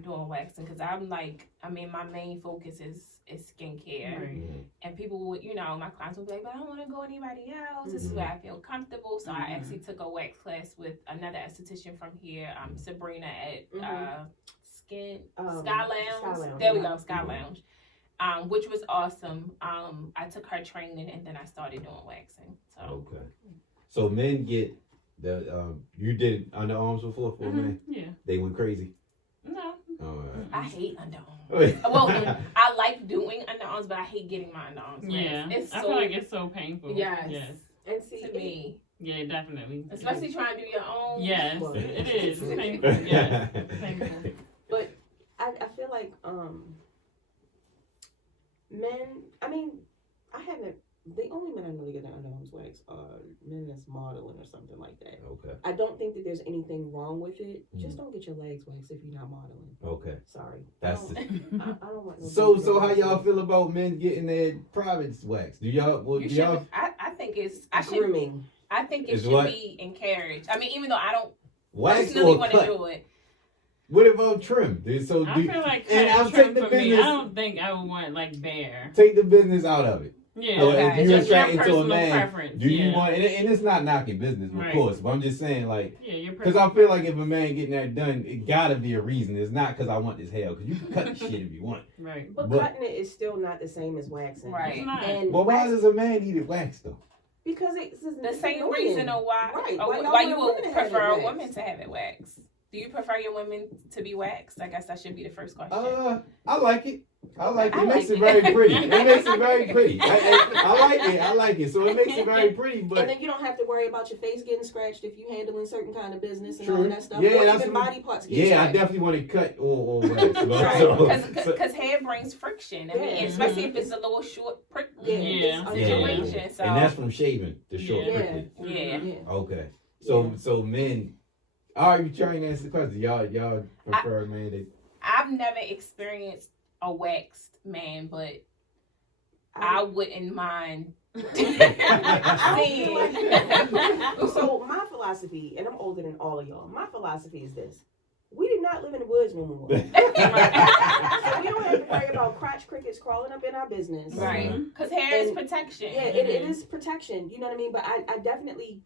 doing waxing, because I'm like, my main focus is skincare, and people would, my clients would be like, but I don't want to go anybody else. This is where I feel comfortable. So I actually took a wax class with another esthetician from here, Sabrina at Sky Lounge. There we go, Sky Lounge. which was awesome. I took her training and then I started doing waxing. So Okay. So men get you did underarms before for a man? Yeah. They went crazy? No. All I hate underarms. right. Well, I like doing underarms, but I hate getting my underarms waxed. Yeah. It's I so, feel like it's so painful. Yes. Yes. And see, to me, Yeah, definitely. especially trying to do your own. Yes, Well, it is. It's painful. Yes. Painful. but I feel like men. I mean, I haven't. The only men I know that get their underarms waxed are men that's modeling or something like that. Okay. I don't think that there's anything wrong with it. Just don't get your legs waxed if you're not modeling. Okay. Sorry. That's I don't want no so how y'all feel about men getting their privates waxed? Do y'all You do should. y'all I think it's. I should. grooming? I think it Is should what? be encouraged. I mean, even though I don't wax personally or want to cut? do it. What about trim? So I do feel like and cut I'll and trim take the for me. business I don't think I would want like bare. take the business out of it. Yeah. Or Okay. if you're Just your attracted to a personal man, preference. do you Yeah. want and it's not knocking business, of Right. course, but I'm just saying like Yeah, your because I feel like if a man getting that done, it gotta be a reason. It's not because I want this hair, because you can cut the shit if you want. Right. But But- cutting it is still not the same as waxing. Right. It's not. And But why wax, does a man need it waxed though? because it's The same annoying. reason of why, Right. or Why y'all why you want would women to have it prefer a waxed? woman to have it waxed. Do you prefer your women to be waxed? I guess that should be the first question. I like it. I like it. I It makes like it it. very pretty. It makes it very pretty. I like it. I like it. So it makes it very pretty, And but then you don't have to worry about your face getting scratched if you handling certain kind of business and all True. of that stuff. Yeah, or that's even what- body parts getting yeah, I scratched. definitely want to cut or wax. Because hair brings friction. I mean, Yeah. especially if it's a little short prick Yeah. Yeah. situation. So and that's from shaving the short Yeah. prickly. yeah. Yeah. Okay. So men. All right, you trying to answer the question? Y'all prefer a man that I've never experienced a waxed man, but I wouldn't mind seeing. So my philosophy, and I'm older than all of y'all, my philosophy is this. We do not live in the woods no more. So we don't have to worry about crotch crickets crawling up in our business. Right. Because hair is And- protection. Yeah, it is protection. You know what I mean? But I definitely,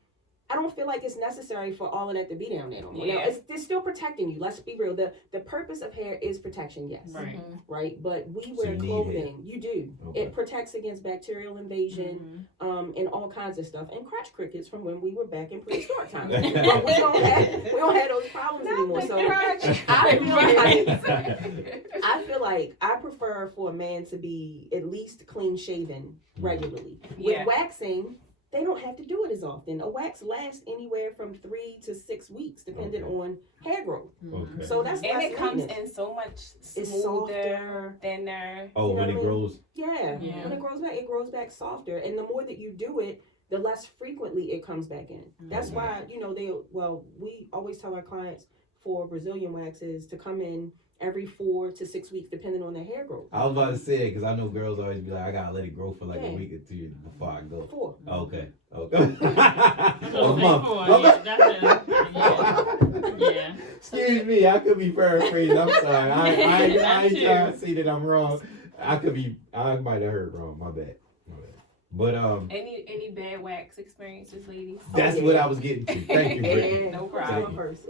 I don't feel like it's necessary for all of that to be down there no more. Now, Yeah. it's still protecting you. Let's be real. The purpose of hair is protection, yes. Right. Mhm. Right? But we So wear you need clothing. You do. Okay. It protects against bacterial invasion, and all kinds of stuff. And crotch crickets from when we were back in prehistoric times. But we don't have those problems anymore. So I feel like I prefer for a man to be at least clean shaven regularly. Yeah. With waxing, they don't have to do it as often. A wax lasts anywhere from 3 to 6 weeks, depending Okay. on hair growth. Okay. So that's And less it comes maintenance. in so much It's smoother, softer. thinner. Oh, You know when what I it mean? grows. Yeah. Yeah. When it grows back softer. And the more that you do it, the less frequently it comes back in. That's Mhm. why, we always tell our clients for Brazilian waxes to come in every 4 to 6 weeks, depending on their hair growth. I was about to say it because I know girls always be like, I gotta let it grow for like a Yeah. week or two before I go. 4. Okay. So A it's month. like four. Yeah, that's yeah. Excuse me, I could be paraphrasing. I'm sorry. I ain't That's trying to say that I'm wrong. I might have heard wrong. My bad. But Any bad wax experiences, ladies? that's yeah. what I was getting to. Thank you, Brittany. And No who's problem. going first?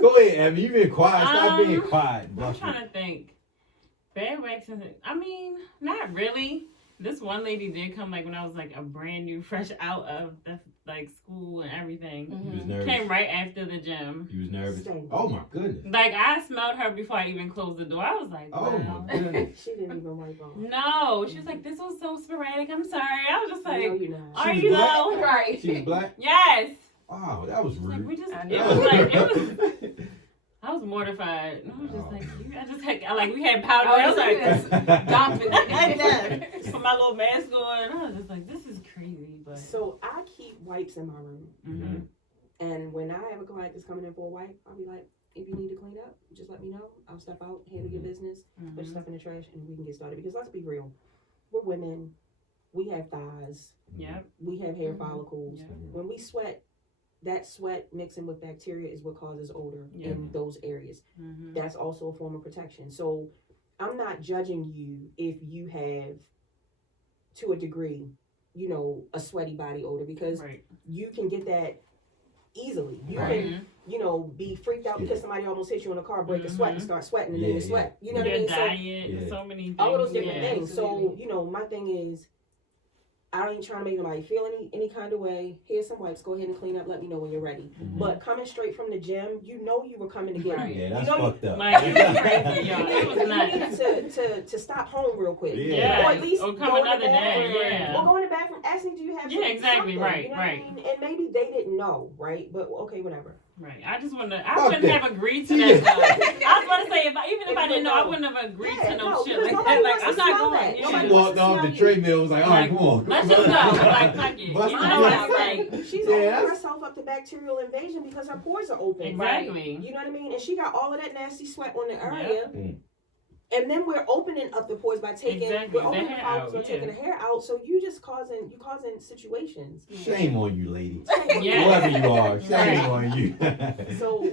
Go ahead, Abby. You've been quiet. Stop being quiet. I'm Blush trying to think. Bad waxes. I mean, not really. This one lady did come like when I was like a brand new, fresh out of the like school and everything. You was Mhm. nervous. Came right after the gym. You was nervous. Same. Oh my goodness. Like I smelled her before I even closed the door. I was like, Oh wow. my goodness. She didn't even wipe off. No, she was like, this was so sporadic. I'm sorry. I was just No, like, you're not. are was you black? though? Right. She was black. Yes. Wow, that was Like rude. we just, I it know. was like, it was. I was mortified. I was just like, I just had like we had powder. I was like, Dumping it. Put my little mask on. And I was just like, this is crazy. But So I keep wipes in my room. Mhm. And when I have a client that's coming in for a wipe, I'll be like, if you need to clean up, just let me know. I'll step out, handle your business, put your stuff in the trash, and we can get started. Because let's be real, we're women. We have thighs. Yep. We have hair Mhm. follicles. Yep. When we sweat, that sweat mixing with bacteria is what causes odor Yeah. in those areas. Mhm. That's also a form of protection. So I'm not judging you if you have, to a degree, a sweaty body odor, because Right. you can get that easily. You Right. can you know, be freaked out because somebody almost hit you in a car, break a sweat and start sweating and then you sweat. You know what I mean? Diet, so many things. All of those different things. Absolutely. So, you know, my thing is, I ain't trying to make nobody feel any kind of way. Here's some wipes. Go ahead and clean up. Let me know when you're ready. Mm-hmm. But coming straight from the gym, you know you were coming to get me. Yeah, that's you know fucked up. Like, it was crazy, y'all. It was you nuts. need to stop home real quick. Yeah. Or at least Or come go in the another bathroom. day, yeah. Or go in the bathroom, ask me, do you have Yeah, exactly, something? right, You know right. what I mean? And maybe they didn't know, right? But okay, whatever. Right. I just wouldn't Fuck have that. agreed to that stuff. I was about to say, even if I didn't know, I wouldn't have agreed Yeah, to no no, shit because like nobody that. Like, wants I'm to not smell going. that. Yeah. Nobody She wants walked to off smell the you. treadmill. Was like, all right, come on. Let's just go. Like, fuck it. Bust You my know what I'm ass. saying? She's Yeah, opening that's- herself up to bacterial invasion because her pores are open. Exactly. You know what I mean? And she got all of that nasty sweat on the area. Mm. And then we're opening up the pores by taking Exactly. we're opening The the hair follicles by out, taking yeah. the hair out. So you causing situations. Shame on you, lady. Yeah. Whoever you are, shame Right. on you. So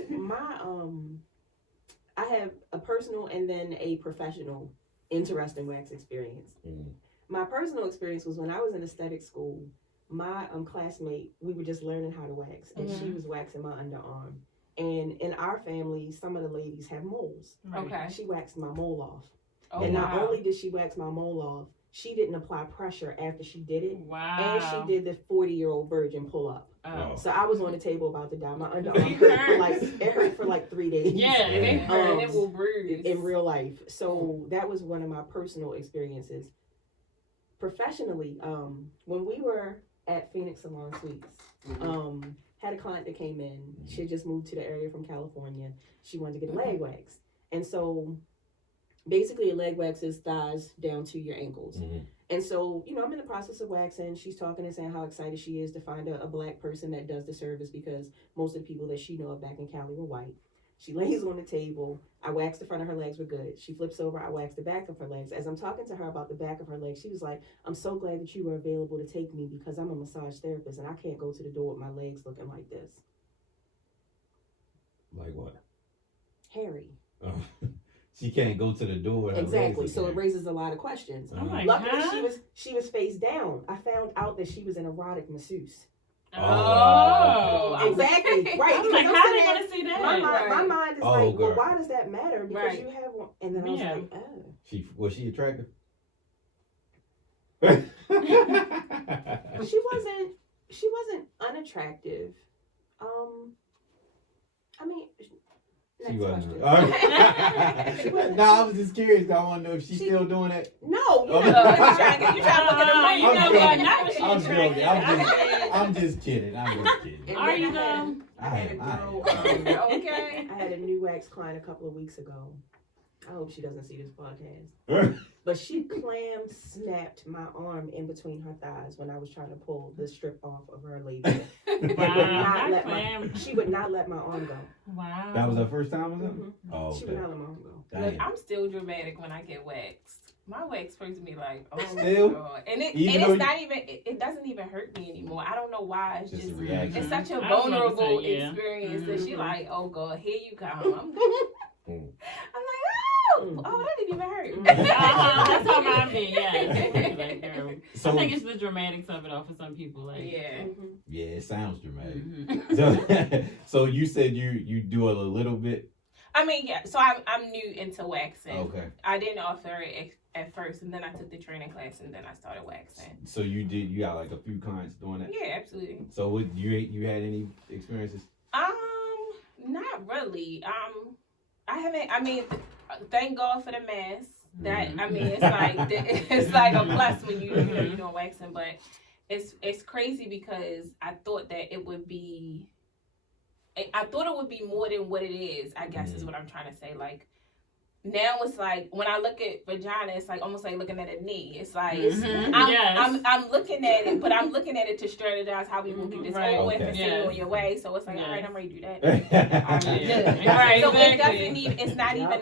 I have a personal and then a professional interesting wax experience. Mm. My personal experience was when I was in aesthetic school. My classmate, we were just learning how to wax, and she was waxing my underarm. And in our family, some of the ladies have moles. Right. Okay. She waxed my mole off. Oh, And not wow. only did she wax my mole off, she didn't apply pressure after she did it. Wow. And she did the 40-year-old virgin pull up. Oh. So I was on the table about to die. My underarm hurt for like 3 days. Yeah, and it hurt. And it will bruise. In real life. So that was one of my personal experiences. Professionally, when we were at Phoenix Salon Suites, had a client that came in. She had just moved to the area from California. She wanted to get a leg wax. And so basically a leg wax is thighs down to your ankles. Mm-hmm. And so, you know, I'm in the process of waxing. She's talking and saying how excited she is to find a black person that does the service because most of the people that she know of back in Cali were white. She lays on the table. I wax the front of her legs, we're good. She flips over, I wax the back of her legs. As I'm talking to her about the back of her legs, she was like, I'm so glad that you were available to take me because I'm a massage therapist and I can't go to the door with my legs looking like this. Like what? Hairy. She can't go to the door. With her Exactly. legs So it again. raises a lot of questions. Oh my Luckily, God. she was face down. I found out that she was an erotic masseuse. Oh. Exactly. Right. I'm like, Because how I'm they sitting gonna see that? My mind is Oh, like, well, girl. why does that matter? Because Right. you have one. And then I was Yeah. like, oh. Was she attractive? She wasn't unattractive. I mean, She next wasn't. question. No, I was just curious. I want to know if she's still doing it. No, you Oh. know, You trying to look at the You know what? Now I'm she's joking. attractive. I'm just kidding. I'm just kidding. And Are then you I had- though? I had a I girl. Okay. I had a new wax client a couple of weeks ago. I hope she doesn't see this podcast. But she clam snapped my arm in between her thighs when I was trying to pull the strip off of her labia. Wow. That clam. She would not let my arm go. Wow. That was her first time or something? Mhm. Oh, She okay. would not let my arm go. Look, Damn. I'm still dramatic when I get waxed. My wax first be like, oh Still? God. And it Even and though it's not even it doesn't even hurt me anymore. I don't know why. It's Just a just reaction. it's such a I was about to vulnerable say, yeah. experience that she Mhm. like, oh God, here you come. I'm Mm. like, oh, that didn't even hurt. That's how mine be, yeah. Like, girl. So, I think it's the dramatics of it all for some people. Like, Yeah. Mhm. yeah, it sounds dramatic. Mhm. So you said you do it a little bit. I mean, yeah. So I'm new into waxing. Okay. I didn't offer it at first, and then I took the training class, and then I started waxing. So you got like a few clients doing that. Yeah, absolutely. So what you had any experiences? Not really. I haven't. I mean, thank God for the mask. That I mean, it's like a plus when you're doing waxing, but it's crazy because I thought that it would be. I thought it would be more than what it is. I guess is what I'm trying to say. Like now, it's like when I look at vagina, it's like almost like looking at a knee. It's like I'm looking at it, but I'm looking at it to strategize how we will get this over with and send you on your way. So it's like, all right, I'm ready to do that. Right, So it exactly. doesn't even. It's not even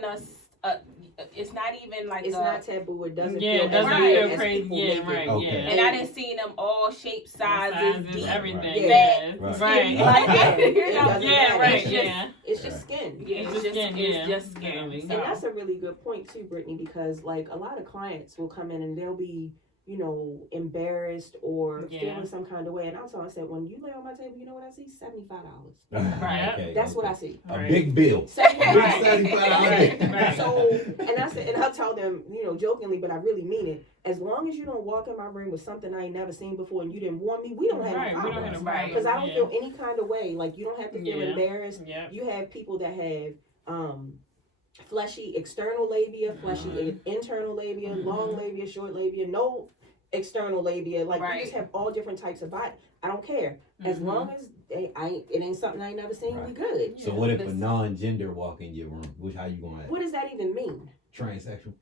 it's not even like It's not taboo. It doesn't Yeah, feel it doesn't as feel weird as crazy. people Yeah, make it. right, Okay. yeah. And I didn't see them all shapes, sizes, deep, everything. Yeah. Yeah. Right. Right. like, you It know, doesn't Yeah, matter. right, It's just- yeah. It's just skin. Yeah, It's it's just just skin, it's yeah. just skin. Literally. And that's a really good point too, Brittany, because like a lot of clients will come in and they'll be embarrassed or Yeah. feeling some kind of way. And I said, when you lay on my table, you know what I see? $75. Right. Okay, That's what okay. I see. A Right. big bill. $75. $75. Right. So, and I said, and I'll tell them, jokingly, but I really mean it. As long as you don't walk in my room with something I ain't never seen before and you didn't warn me, we don't have Right. no We don't problem. have no Right. problem. Because I don't Yeah. feel any kind of way. Like, you don't have to feel Yeah. embarrassed. Yeah. You have people that have fleshy external labia, fleshy internal labia, long labia, short labia, no external labia. Like, you just have all different types of body. I don't care. As long as it ain't something I ain't never seen, we good. So what if a non-gender walk in your room? How you gonna act? What does that even mean? Transsexual?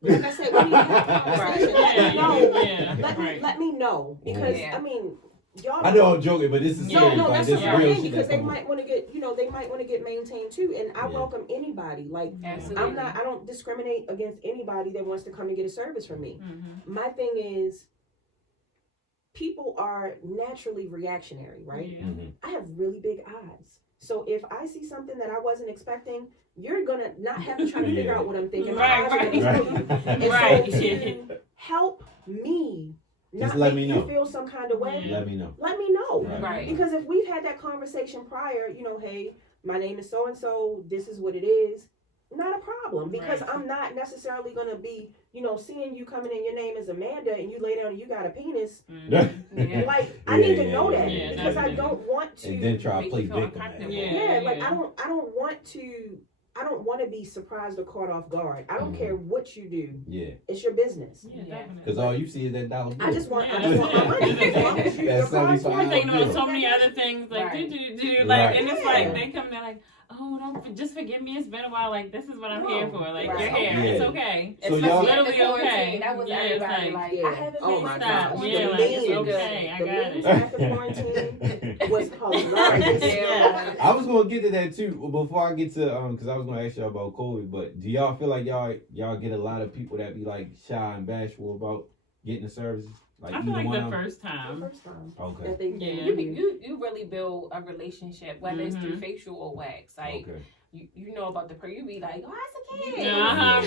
Like I said, we need to have a conversation. Let me know. Yeah. Let me know. Because, Yeah. y'all. I know I'm joking, but this is serious. No, like, that's this what is I'm real saying, shit because that they come might want to get, they might want to get maintained too. And I welcome anybody. Like, Absolutely. I don't discriminate against anybody that wants to come to get a service from me. Mm-hmm. My thing is, people are naturally reactionary, right? Yeah. Mm-hmm. I have really big eyes. So if I see something that I wasn't expecting, you're gonna not have to try to figure out what I'm thinking. My eyes are gonna tell you. And Right. so to help me Just not let make me you know. feel some kind of way, Let me know. let me know. Right. Because if we've had that conversation prior, hey, my name is so and so, this is what it is, not a problem. Because Right. I'm not necessarily gonna be, seeing you coming in, your name is Amanda, and you lay down and you got a penis. Yeah. Like, I need to know that yeah, because I definitely. don't want to. And then try to Make play you feel victim. uncomfortable. Yeah, like Yeah. I don't want to. I don't want to be surprised or caught off guard. I don't Mhm. care what you do. Yeah. It's your business. Yeah, Yeah. definitely. Because all you see is that dollar bill. I just want Yeah, my money. As long as you, your That's car's 75. We're thinking about Yeah. so many other things, like Right. like, and it's Yeah. like they come there like, oh, don't just forgive me. It's been a while. Like, this is what I'm No. here for. Like, Right. you're here. Yeah. It's okay. So Especially y'all- in the Literally quarantine, okay. that was Yeah, it's everybody like, like, I haven't Oh been my Stop. God. Yeah, The like, it's memes, okay. I the got memes it. after quarantine was hilarious. Yeah. I was gonna get to that too before I get to because I was gonna ask y'all about COVID. But do y'all feel like y'all get a lot of people that be like shy and bashful about getting the services? Like I feel like one the of them? first The time. first time Okay. that they Yeah. you really build a relationship, whether it's through Mhm. facial or wax. Like Okay. you know about the you be like, oh, that's a kid.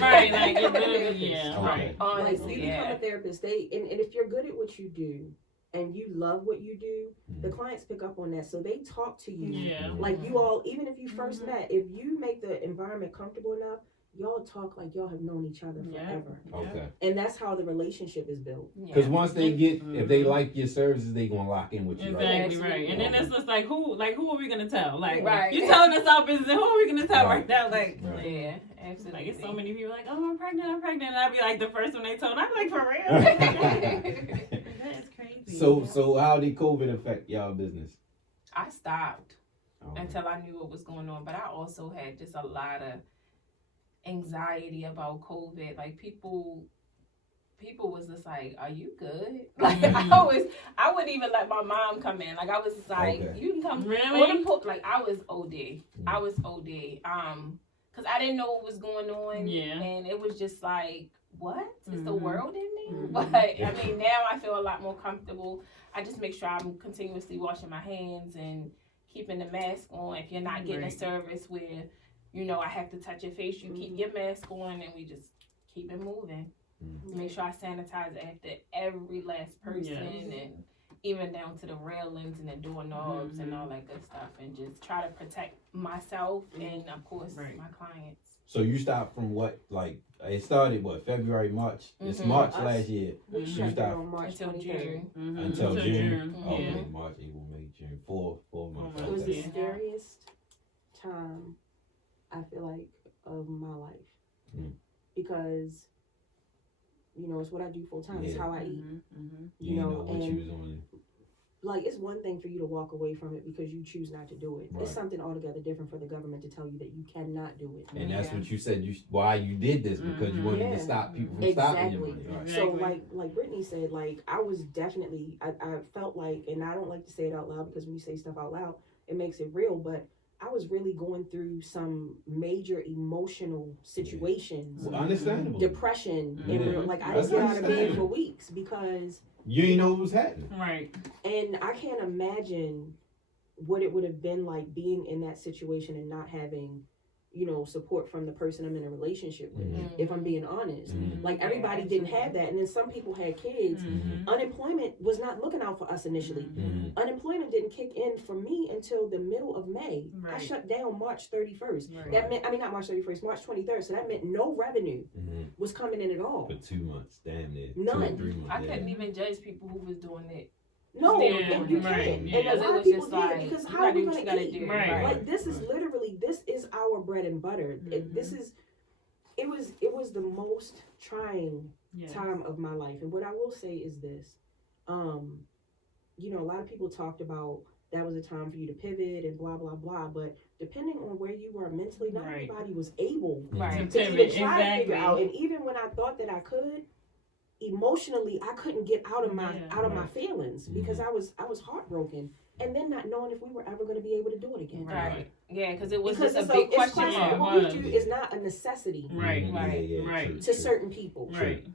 Right. Like, it literally, yeah. Okay. Right. like Honestly, you become a therapist. And if you're good at what you do and you love what you do, the clients pick up on that. So they talk to you. Yeah. Like you all, even if you first Mhm. met, if you make the environment comfortable enough, y'all talk like y'all have known each other Yeah. forever. Okay. And that's how the relationship is built. Because once they get, if they Mhm. like your services, they gonna lock in with you. Right? Exactly right. And then it's just like who are we gonna tell? Like, Right. you telling us our business, who are we gonna tell Right. right now? Like, Right. Yeah, absolutely. like, it's so many people like, oh, I'm pregnant. And I'd be like the first one they told. I'm like, for real? That is crazy. So how did COVID affect y'all business? I stopped Okay. until I knew what was going on, but I also had just a lot of anxiety about COVID. Like people was just like, "Are you good?" Like I wouldn't even let my mom come in. Like I was just like, Okay. "You can come." Really? Like I was OD. I was OD. Cause I didn't know what was going on. Yeah. And it was just like, what is the Mhm. world in there? Mhm. But I mean, now I feel a lot more comfortable. I just make sure I'm continuously washing my hands and keeping the mask on. If you're not getting a Right. service where, I have to touch your face, you keep your mask on, and we just keep it moving. Make sure I sanitize after every last person, Yes. and even down to the railings and the doorknobs and all that good stuff, and just try to protect myself and, of course, Right. my clients. So you stopped from what? Like it started what? February, March. It's Mhm. March Us. last year We Mhm. shut Stop. down on March Until 23rd. June. Mhm. until June. Mhm. Okay, Yeah. March, April, May, June. Four months. It was the Okay. Yeah. scariest time, I feel like, of my life. Mm. Because, it's what I do full time. It's Yeah. how I eat. You didn't know what you was on. Like, it's one thing for you to walk away from it because you choose not to do it. Right. It's something altogether different for the government to tell you that you cannot do it. And that's Yeah. what you said. Why you did this because you wanted Yeah. to stop people from stopping your Exactly. money. Right. So, Exactly. like Brittany said, like, I was definitely, I felt like, and I don't like to say it out loud because when you say stuff out loud, it makes it real, but I was really going through some major emotional situations. Well, understandable. Depression, Yeah. and like I That's didn't get out of bed understandable. for weeks because, You didn't know what was happening. Right. and I can't imagine what it would have been like being in that situation and not having support from the person I'm in a relationship with. Mhm. If I'm being honest, Mhm. like everybody didn't have that, and then some people had kids. Mhm. Unemployment was not looking out for us initially. Mhm. Unemployment didn't kick in for me until the middle of May. I Right. shut down March 31st. Right. That meant, not March 31st, March 23rd. So that meant no revenue Mhm. was coming in at all. For 2 months, damn near. None. 2 or 3 months. I yeah. couldn't even judge people who was doing it. No, Yeah, and you right, can't. yeah. And a Because lot it of was people just did like, because you how gotta are we do what going you to gotta eat? do. Right. Like this is literally, this is our bread and butter. This is, it was the most trying Yes. time of my life. And what I will say is this, a lot of people talked about that was a time for you to pivot and blah, blah, blah. But depending on where you were mentally, not Right. everybody was able Right. to Pivot, even try to figure exactly. out. And even when I thought that I could, emotionally, I couldn't get out of my Yeah. feelings because I was heartbroken. And then not knowing if we were ever going to be able to do it again. Right. Yeah, because it was Because just it's a big it's question question. mark. What we was. do is not a necessity Right. Mhm. Right. Yeah, Right. true, to true. certain people. Right.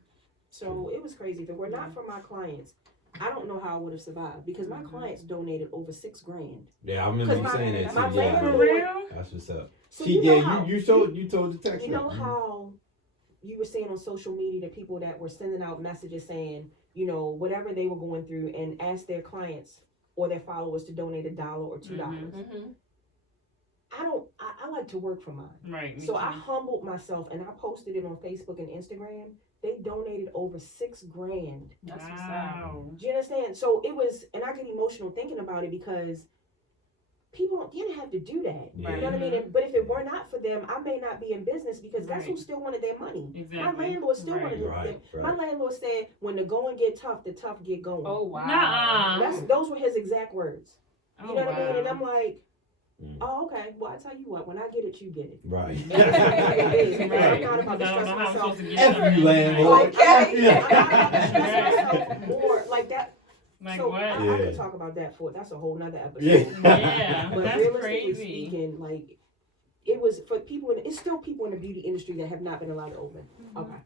So it was crazy. If it were not for my clients, I don't know how I would have survived because my clients donated over $6,000. Yeah, I remember you Because saying that my too. Yeah, landlord- For real? that's what's up. So She, you know yeah, how, you told the text. you know right? how you were saying on social media that people that were sending out messages saying, whatever they were going through and asked their clients or their followers to donate $1 or $2. Mm-hmm. I like to work for mine. Right. So I humbled myself and I posted it on Facebook and Instagram. They donated over $6,000. That's what's up. Wow. Do you understand? So it was, and I get emotional thinking about it because people didn't have to do that. Yeah. You know what I mean? But if it were not for them, I may not be in business because guess who Right. still wanted their money? Exactly. My landlord still Right. wanted their Right, My right. landlord said, when the going get tough, the tough get going. Oh, wow. Nuh-uh. Those were his exact words. You Oh, know what I mean? wow. And I'm like, Mm. oh, okay. Well, I tell you what, when I get it, you get it. Right. It is, because Right. I'm not about to I don't stress know how I'm myself. supposed to get F something. you, landlord. Like, F you. I'm not about to stress myself more like that. Like So what? I Yeah. could talk about that that's a whole nother episode. Yeah. Yeah, But that's realistically crazy. speaking, like it was for people. It's still people in the beauty industry that have not been allowed to open. Okay.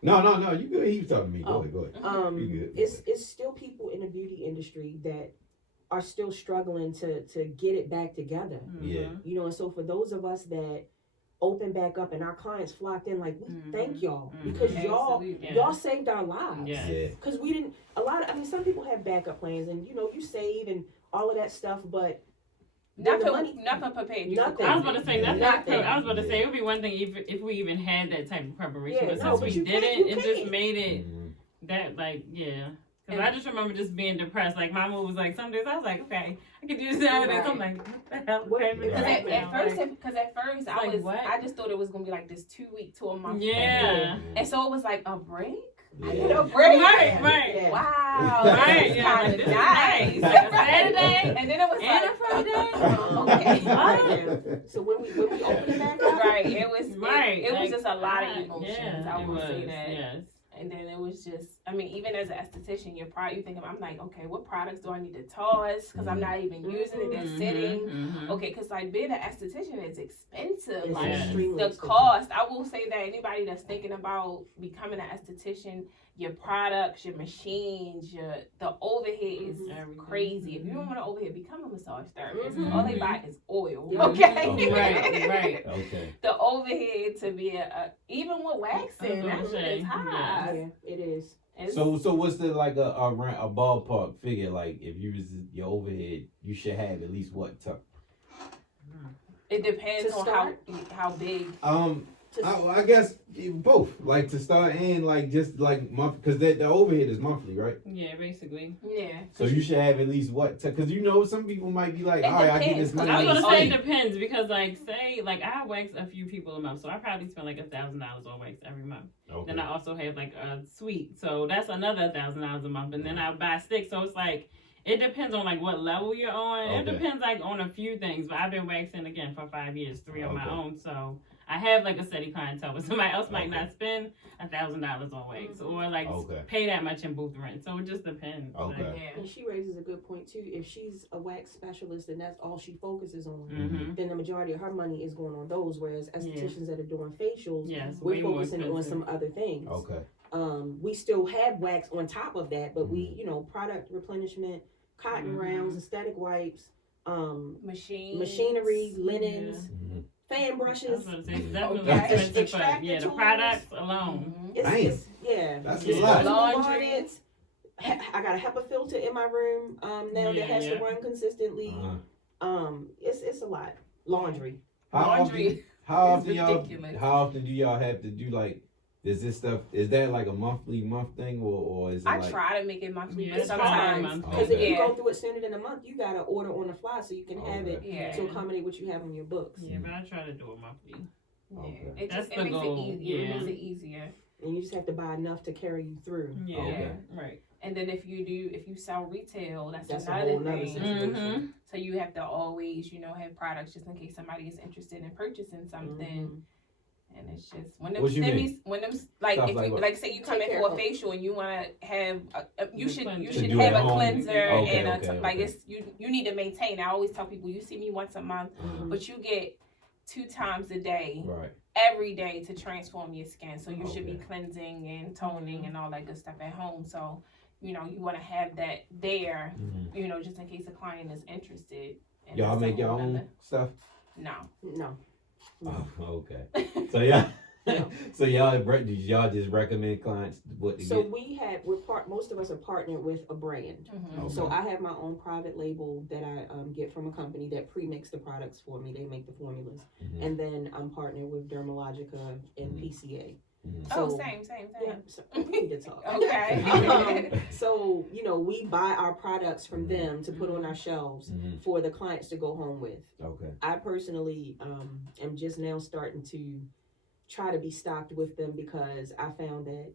No, you good. He was talking to me. Oh. Go ahead. You good. It's still people in the beauty industry that are still struggling to get it back together. Yeah. And so for those of us that open back up and our clients flocked in, like we thank y'all because Absolutely. y'all saved our lives. Yeah. Yeah. Because we didn't, some people have backup plans and, you save and all of that stuff, but Nothing money, prepared you. nothing. I was about to say nothing. Nothing. I was about to say it would be one thing if we even had that type of preparation, Yeah, but no, since but we you didn't, can't- you it just can't. made it Mhm. that Because I just remember just being depressed. Like my mood was like some days I was like, okay, I could do this Saturdays. I'm like, what the hell? What- Okay, because right At now, first, like, I like, was, what? I just thought it was gonna be like this 2 week to a month. Yeah. And so it was like a break. Yeah. I need a break. Right, right. Yeah. Wow. Right, This is yeah, kind like, of this is nice. nice. Like a Saturday And then it was and like a Friday. Okay. Yeah. So when we open it back up, Right. It was Right. It was like, just a lot of emotions. Yeah, I it will was, say that. Yes. And then it was just, even as an esthetician, you think, I'm like, okay, what products do I need to toss? Because I'm not even using it, they're sitting. Mhm. Okay, because like being an esthetician is expensive. it's Like extremely the expensive. cost, I will say that anybody that's thinking about becoming an esthetician, your products, your machines, the overhead is Everything. crazy. If you don't want to overhead, become a massage therapist. Mhm. All they buy is oil. Yeah. Okay. Okay. Right. Okay. The overhead to be even with waxing, I that was gonna shit is say, high. Yeah, it is. It's- So what's the like a ballpark figure? Like if you was your overhead, you should have at least what? it depends To on start? how big. I guess both. Like to start and like just like month because the overhead is monthly, right? Yeah, basically. Yeah. So you should have at least what? Because some people might be like, It all right, I get depends, this 'cause money. I was gonna Oh, say it yeah. depends because say I wax a few people a month, so I probably spend like $1,000 on wax every month. Okay. Then I also have like a suite, so that's another $1,000 a month, and then I buy sticks. So it's like it depends on like what level you're on. It Okay. depends like on a few things. But I've been waxing again for 5 years, 3 on my Okay. own, so I have like a steady clientele. But somebody else might not spend $1,000 on wax or like Okay. pay that much in booth rent. So it just depends. Okay. Like, Yeah. And she raises a good point too. If she's a wax specialist and that's all she focuses on, mhm. then the majority of her money is going on those. Whereas estheticians that are doing facials, Yes, we're way more focusing on expensive. some other things. Okay. We still have wax on top of that, but we, product replenishment, cotton rounds, aesthetic wipes, Machines. machinery, linens, Mhm. fan I was brushes. gonna say, it's definitely Okay. expensive, but Extractor yeah, the tools. products alone. Mhm. It's yeah. That's It's a lot. Laundry. bonnets. I got a HEPA filter in my room now that has to run consistently. It's a lot. Laundry. Laundry How is ridiculous. often do y'all have to do like? Is this stuff? Is that like a month thing, or is it I like? try to make it monthly, Yeah, but it's sometimes monthly. Because if you Yeah. go through it sooner than a month, you gotta order on the fly so you can have it Yeah. to accommodate what you have on your books. Yeah, but I try to do it monthly. Okay. It That's just the makes goal, it easier. yeah. It makes it easier. And you just have to buy enough to carry you through. Yeah, Okay. right. And then if you sell retail, that's That's a another whole nother thing. situation. Mhm. So you have to always, have products just in case somebody is interested in purchasing something. Mhm. And it's just when them What you stimmies, mean? when them like Stuff if like you what? like say you come Take in care for a of- facial and you want to have you The should cleanser. To do have at a home. cleanser Okay, and okay, like okay. it's you need to maintain. I always tell people you see me once a month, Mhm. but you get 2 times a day Right. every day to transform your skin. So you should be Okay. cleansing and toning and all that good stuff at home. So you want to have that there, Mm-hmm. just in case a client is interested. And Y'all that's a make your whole own nother- stuff? No. No. Oh, okay. So yeah. No. So y'all just recommend clients what to So get? most of us are partnered with a brand. Mhm. Okay. So I have my own private label that I get from a company that pre-mix the products for me. They make the formulas. Mhm. And then I'm partnered with Dermalogica and Mhm. PCA. Mhm. Oh, So- same. Yeah, so we need to talk. Okay. So, we buy our products from Mhm. them to put on our shelves Mhm. for the clients to go home with. Okay. I personally am just now starting to try to be stocked with them because I found that,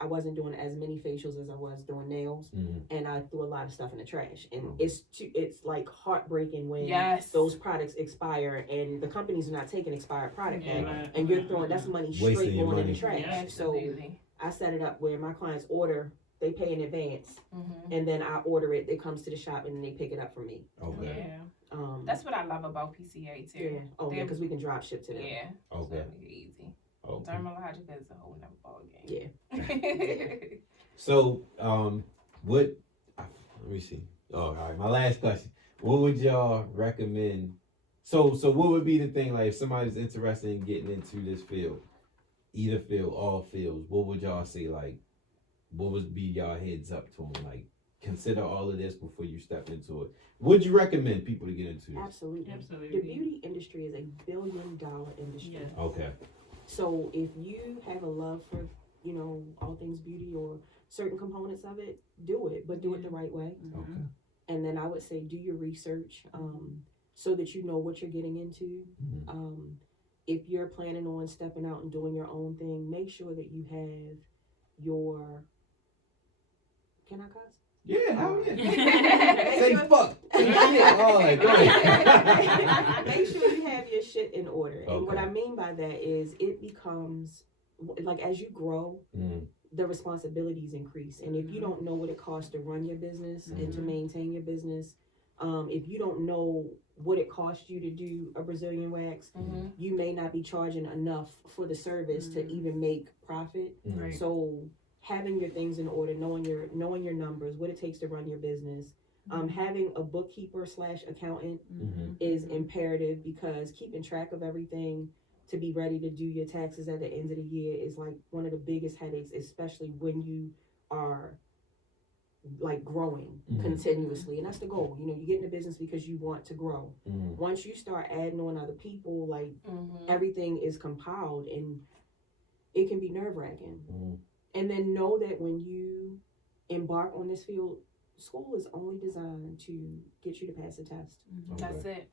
I wasn't doing as many facials as I was doing nails, Mhm. and I threw a lot of stuff in the trash. And Okay. it's like heartbreaking when Yes. those products expire and the companies are not taking expired product back. Yeah. And you're throwing that's money Wasting straight your going in money. the trash. Yeah, So Absolutely. I set it up where my clients order, they pay in advance, Mhm. and then I order it. It comes to the shop and then they pick it up from me. Okay. Yeah. That's what I love about PCA too. yeah. Oh yeah, because we can drop ship to them. Yeah. Okay. So make it easy. Okay. Dermalogica is a whole nother ball game. Yeah. So, let me see. Oh, all right. My last question. What would y'all recommend? So what would be the thing, like, if somebody's interested in getting into this field, either field, all fields, what would y'all say, like, what would be y'all heads up to them? Like, consider all of this before you step into it. Would you recommend people to get into this? Absolutely. Absolutely. The beauty industry is $1 billion industry. Yes. Okay. So if you have a love for, all things beauty or certain components of it, do it, but do it the right way. Okay. And then I would say do your research so that you know what you're getting into. Mhm. If you're planning on stepping out and doing your own thing, make sure that you have your. Can I cuss? Yeah, hell yeah. Make Say sure- fuck. Say shit. All that. Go ahead. Make sure you have your shit in order. And what Okay. I mean by that is it becomes like as you grow, Mhm. the responsibilities increase. And if you don't know what it costs to run your business and to maintain your business, if you don't know what it costs you to do a Brazilian wax, Mhm. you may not be charging enough for the service to even make profit. Mhm. Right. So having your things in order, knowing your numbers, what it takes to run your business, having a bookkeeper / accountant Mhm. is imperative because keeping track of everything to be ready to do your taxes at the end of the year is like one of the biggest headaches, especially when you are like growing Mhm. continuously. And that's the goal. You get in the business because you want to grow. Mhm. Once you start adding on other people, like Mhm. everything is compiled and it can be nerve-wracking. Mhm. And then know that when you embark on this field, school is only designed to get you to pass a test. That's it.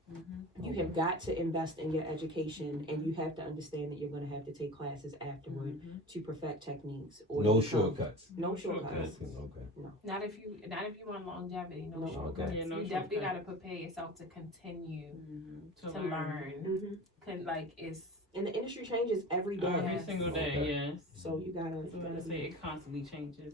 You have got to invest in your education, and you have to understand that you're going to have to take classes afterward to perfect techniques. Or No to become- shortcuts. No shortcuts. Okay. Not if you want longevity. No No. shortcuts. Okay. Yeah, no you definitely got to shortcuts. prepare yourself to continue To to learn. learn. Mhm. It's And the industry changes every day. Every Yes. single day, Okay. yes. So you gotta That's what I say. be. It constantly changes.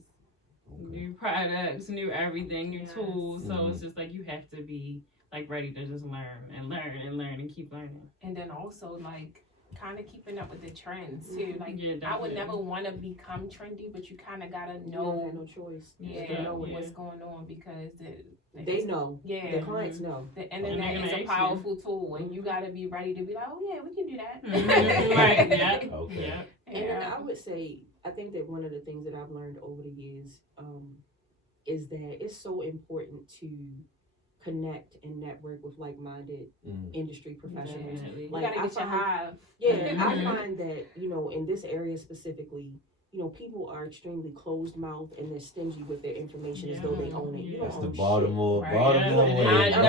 Okay. New products, new everything, new Yes. tools. So Mhm. it's just like you have to be like ready to just learn and learn and learn and keep learning. and then also like kind of keeping up with the trends too. Like Yeah, I would definitely. never want to become trendy, but you kind of gotta You don't have know no choice. yeah know it. what's going on because They know. Yeah. The clients know. The they're internet gonna is a ask powerful tool, and you gotta be ready to be like, oh yeah, we can do that. Right. Yeah. Okay. Yeah. And then I would say, I think that one of the things that I've learned over the years is that it's so important to connect and network with like-minded industry professionals. Definitely. You Like, gotta I get your find- hive. Yeah, Mhm. I find that, in this area specifically, people are extremely closed-mouthed and they're stingy with their information as though they own it. You That's don't the own shit. Baltimore Right. Baltimore Yeah. way. I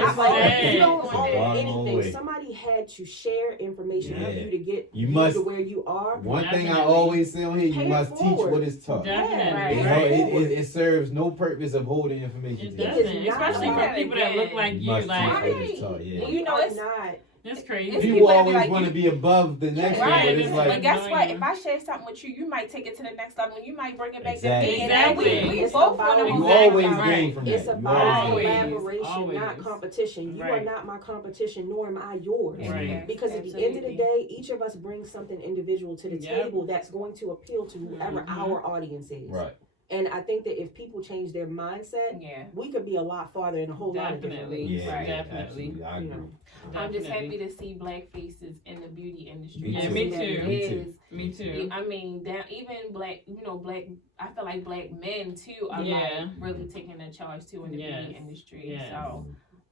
know. It's like, you don't It's own the Baltimore anything. way. Somebody had to share information Yeah. with you to get You you must- to where you are. One thing I Definitely. always say on here, you Pay it must teach forward. what is taught. Definitely. Right. You know, it serves no purpose of holding information It to does. doesn't, is not especially for about people that look like You you. must Like, teach what is Right. taught, yeah. You know, it's not. it's crazy. It's People people that be always like, want to you- be above the next one, Right, but it's it's like, but guess what? annoying. If I share something with you, you might take it to the next level. You might bring it back Exactly. to me, and then Exactly. we It's both about- want to you move always back. gain from that. It's You about always gain. collaboration, Always. not competition. You are Right. not my competition, nor am I yours. Right. Because at the end of the day, each of us brings something individual to the Yep. table that's going to appeal to whoever Mhm. our audience is. Right. And I think that if people change their mindset, Yeah. we could be a lot farther in a whole lot of different Definitely. ways. Yeah, Right. yeah, Definitely. absolutely. I You agree. know. I'm just happy Definitely. to see black faces in the beauty industry. Me Yeah, too. me That too. it Me too. is. Me too. I mean, even black, black. I feel like black men too are Yeah. like really taking the charge too in the Yes. beauty industry. Yes. So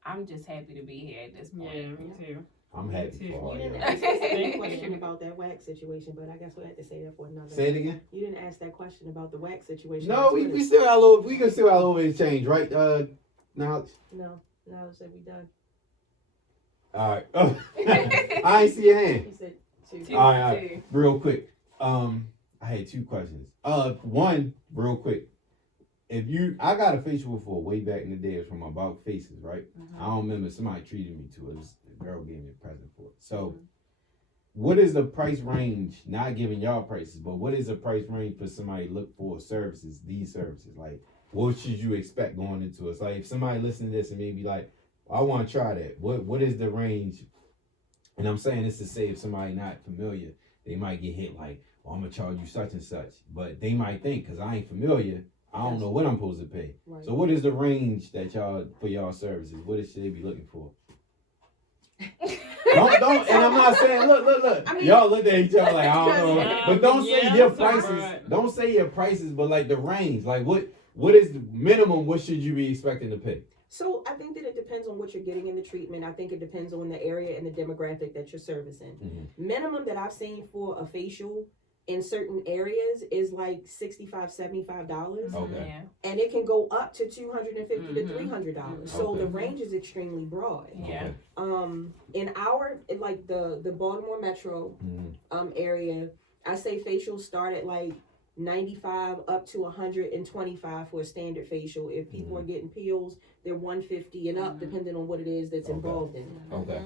I'm just happy to be here at this point. Yeah, me too. I'm Me happy too. for all You didn't y'all. ask us any Thank question you. about that wax situation, but I guess we'll have to say that for another. Say it again. You didn't ask that question about the wax situation. No, on we Twitter. still got a little. We can still got a little bit of change, right? Now, No, I said we done. all right. I ain't see your hand. He said two. Two, All right. two. Real quick. I had two questions. One, real quick. I got a facial before way back in the day. It was from About Faces, right? I don't remember, somebody treated me to it. A girl gave me a present for it. So, what is the price range? Not giving y'all prices, but what is the price range for somebody to look for services? These services, like, what should you expect going into it? It's like if somebody listening to this and maybe like, I want to try that. What is the range? And I'm saying this to say if somebody not familiar, they might get hit like, oh, I'm gonna charge you such and such, but they might think because I ain't familiar, I don't know what I'm supposed to pay. Right. So what is the range that y'all for y'all services? What should they be looking for? don't, and I'm not saying look. I mean, y'all look at each other like I don't know, Yeah, but don't say yeah, your so prices. broad. Don't say your prices, but like the range. Like what is the minimum? What should you be expecting to pay? So I think that it depends on what you're getting in the treatment. I think it depends on the area and the demographic that you're servicing. Mm-hmm. Minimum that I've seen for a facial in certain areas is like $65, $75. Okay. Yeah. And it can go up to $250 to Mhm. $300. So Okay. the range is extremely broad. Yeah. In like the Baltimore Metro Mm-hmm. area, I say facials start at like 95 up to 125 for a standard facial. If people are getting peels, they're 150 and up, depending on what it is that's Okay. involved in it. Okay.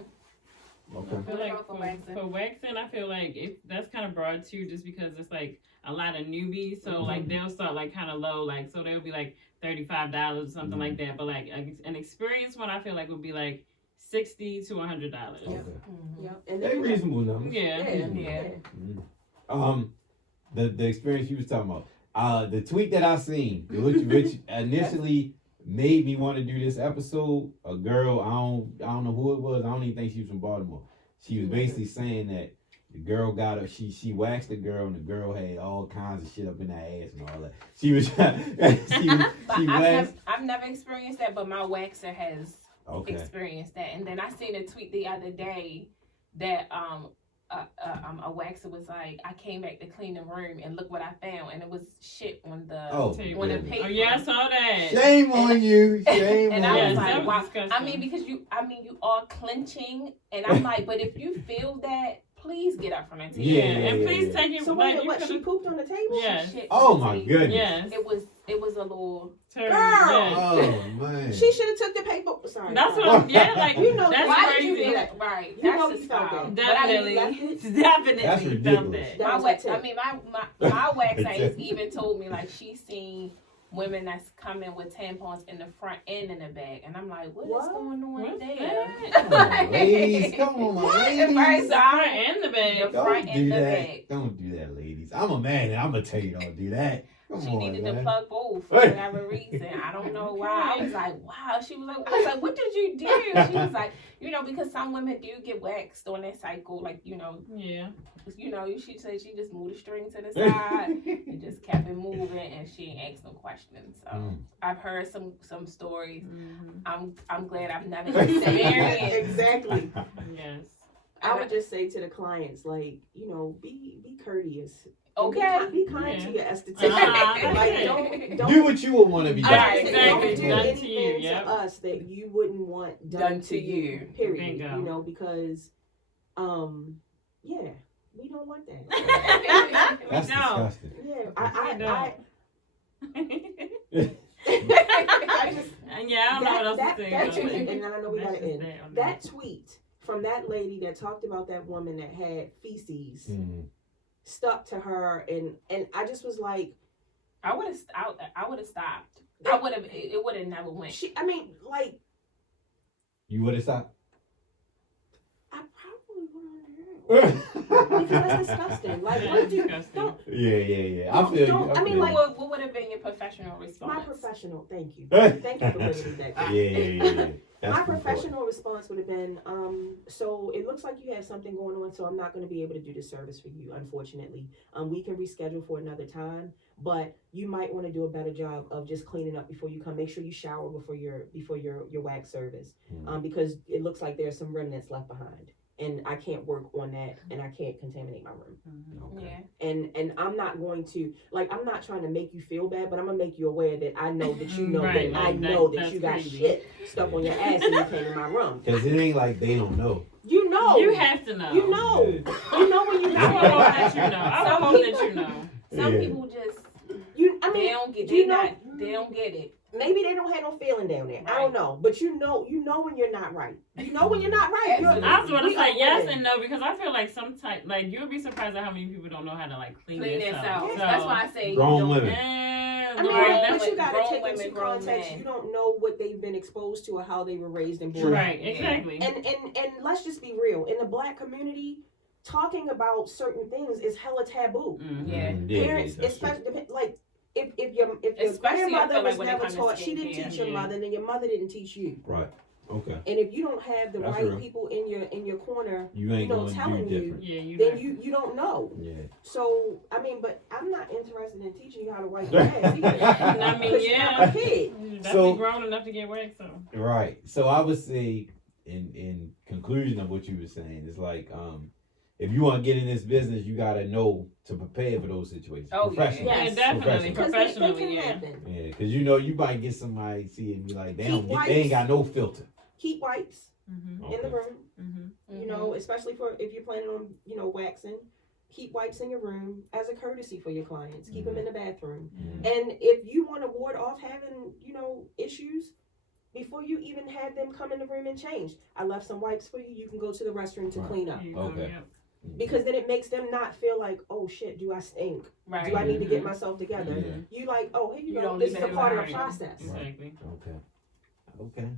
I Okay. feel What like about for waxing? for waxing, I feel like that's kind of broad too, just because it's like a lot of newbies. So like they'll start like kind of low, like so they'll be like $35 or something like that. But like an experienced one, I feel like would be like $60 to $100. Okay. Mhm. Yep. And They then reasonable numbers. Yeah. Yeah. The experience you was talking about. The tweet that I seen, which initially made me want to do this episode. A girl, I don't know who it was. I don't even think she was from Baltimore. She was basically saying that the girl got her. She waxed the girl, and the girl had all kinds of shit up in her ass and all that. She was But she waxed. I've never experienced that, but my waxer has Okay. experienced that. And then I seen a tweet the other day that a waxer was like, I came back to clean the room and look what I found, and it was shit on the Oh, on the goodness. paper. Oh yeah, I saw that. Shame on you. Shame And on I was you. like, that was wow. disgusting. I mean, because you are clenching, and I'm like, but if you feel that, please get up from the table. Yeah, and please yeah. take it. So like, wait, you what? She could've- pooped on the table? Yes. Shit Oh on the my table. goodness. Yes. It was a little. Terrible. Girl! Yes. Oh man. She should have took the paper. Sorry. That's what I'm, yeah, like, You know, that's why did crazy. you do that? Right. You That's know the you felt style. that. But I Definitely. mean, Definitely That's felt ridiculous. that. That my was wax, her I tip. mean, my waxer has Exactly. even told me like she's seen women that's coming with tampons in the front and in the back, and I'm like, what is What? going on What's there? Come on, ladies. Come on, my ladies. Right, so The I'm front and the back. The front Don't and do the that. back. Don't do that, ladies. I'm a man, and I'm gonna tell you don't do that. She needed to man. plug both for whatever reason. I don't know why. I was like, wow. She was like, what did you do? She was like, because some women do get waxed on their cycle, like, Yeah. She said she just moved the string to the side and just kept it moving, and she ain't asked no questions. So I've heard some stories. Mm-hmm. I'm glad I've never experienced. Exactly. Yes. I would just say to the clients, like, be courteous. Okay. Be kind to your esthetician. Like, don't do what you would want to be done. Right, Don't do Done to anything you, to yep. us that you wouldn't want done to you. Period. Bingo. Because, yeah, we don't want that. That's don't. disgusting. Yeah, I just Yeah, I don't know what else to say. that about tweet, it. and I know we That's gotta just end. that on That tweet from that lady that talked about that woman that had feces stuck to her, and I just was like, I would have stopped. It would have never went. You would have stopped? I probably would have. Because that's disgusting. Like, Yeah, what do you disgusting. don't? Yeah. I feel you. I mean, like, What would have been your professional response? My professional, thank you for bringing me back. Yeah. That's My important. professional response would have been, so it looks like you have something going on, so I'm not going to be able to do this service for you, unfortunately. We can reschedule for another time, but you might want to do a better job of just cleaning up before you come. Make sure you shower before your wax service, because it looks like there's some remnants left behind. And I can't work on that, and I can't contaminate my room. Okay. Yeah. And I'm not going to, like, I'm not trying to make you feel bad, but I'm gonna make you aware that I know that you know Right, that I like know that that's you got crazy. shit stuck on your ass and you came in my room. Because it ain't like they don't know. You know. You have to know. You know. Yeah. You know when you I would know. hope that you know. I would hope that you know. Some Yeah. people just They don't get it. Maybe they don't have no feeling down there. I don't know, but you know when you're not right. You know when you're not right. I was going to We say are yes women. and no, because I feel like sometimes, like, you'll be surprised at how many people don't know how to, like, clean themselves. Yes, that's why I say Grown women. I mean, Lord, but that's you gotta grown take women, into grown context. men. You don't know what they've been exposed to or how they were raised and born. right, exactly. And let's just be real. In the Black community, talking about certain things is hella taboo. Yeah. Parents, especially like if your Especially, I grandmother feel like was when it never comes to taught, she didn't skincare, teach your mother, then your mother didn't teach you. Right. Okay. And if you don't have the That's right real. people in your corner, You ain't going to telling do you, different. Yeah, then you don't know. Yeah. So I mean, but I'm not interested in teaching you how to wipe your ass either. I mean, Because you're not prepared. You're definitely So- grown enough to get wet, so. Right. So I would say, in conclusion of what you were saying, it's like, if you want to get in this business, you got to know to prepare for those situations. Oh, yeah. Professionally. Yes. Yeah, definitely. Because Professionally, they can yeah. happen. Yeah, because you might get somebody see it and be like, Keep they ain't got no filter. Keep wipes Mm-hmm. in the room. Mm-hmm. You know, especially if you're planning on, waxing, keep wipes in your room as a courtesy for your clients. Keep them in the bathroom. Mhm. And if you want to ward off having, issues, before you even had them come in the room and change, I left some wipes for you. You can go to the restroom to Right. clean up. Okay. Yeah. Because then it makes them not feel like, oh shit, do I stink? Right. Do I need to get myself together? Yeah. You like, oh, here you You go. don't This leave is a it part of the behind. process. Exactly. Okay.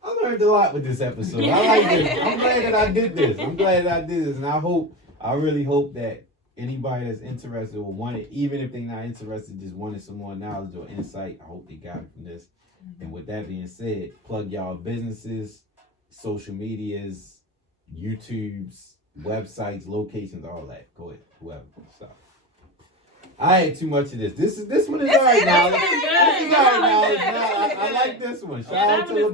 I learned a lot with this episode. I like this. I'm glad that I did this. And I really hope that anybody that's interested or wanted, even if they're not interested, just wanted some more knowledge or insight, I hope they got it from this. And with that being said, plug y'all businesses, social medias, YouTubes, websites, locations, all that. Go ahead, whoever. Stop. I ain't too much of this. This one is alright now. This is alright now. I like this one. Shout out to La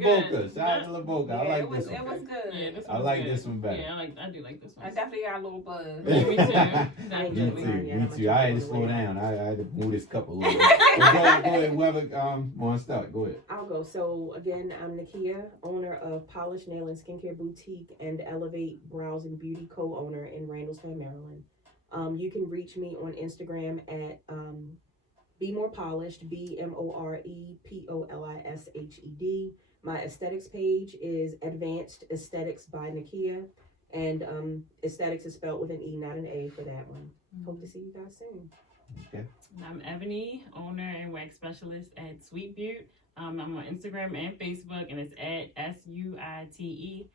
Boca. I like this It one. was good. Yeah, this I one's like good. this one better. Yeah, I do like this one. I definitely got a little buzz. Yeah, me too. Me Definitely. Me too. I had to slow down. I had to move this cup a little bit. But go ahead, whoever want to start, go ahead. I'll go. So again, I'm Nakia, owner of Polish Nail and Skincare Boutique and Elevate Brows and Beauty co-owner in Randallstown, Maryland. You can reach me on Instagram at Be More Polished, BMOREPOLISHED. My aesthetics page is Advanced Aesthetics by Nakia, and aesthetics is spelled with an E, not an A for that one. Hope to see you guys soon. Okay. I'm Eboni, owner and wax specialist at Sweet Beaut. I'm on Instagram and Facebook, and it's at SUITEBEAUT.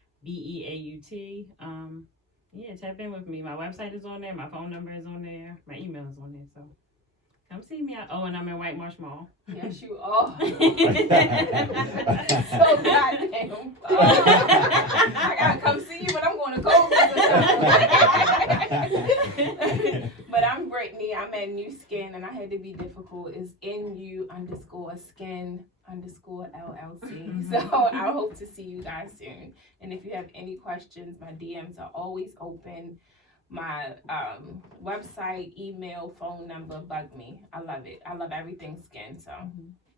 Yeah, tap in with me. My website is on there. My phone number is on there. My email is on there. So Come see me. And I'm in White Marsh Mall. Yes, you are. So So goddamn. I gotta come see you, but I'm going to go. But I'm Brittany. I'm at New Skin, and I had to be difficult. It's NU_skin_LLC. So I hope to see you guys soon. And if you have any questions, my DMs are always open. My website, email, phone number, bug me. I love it. I love everything skin. So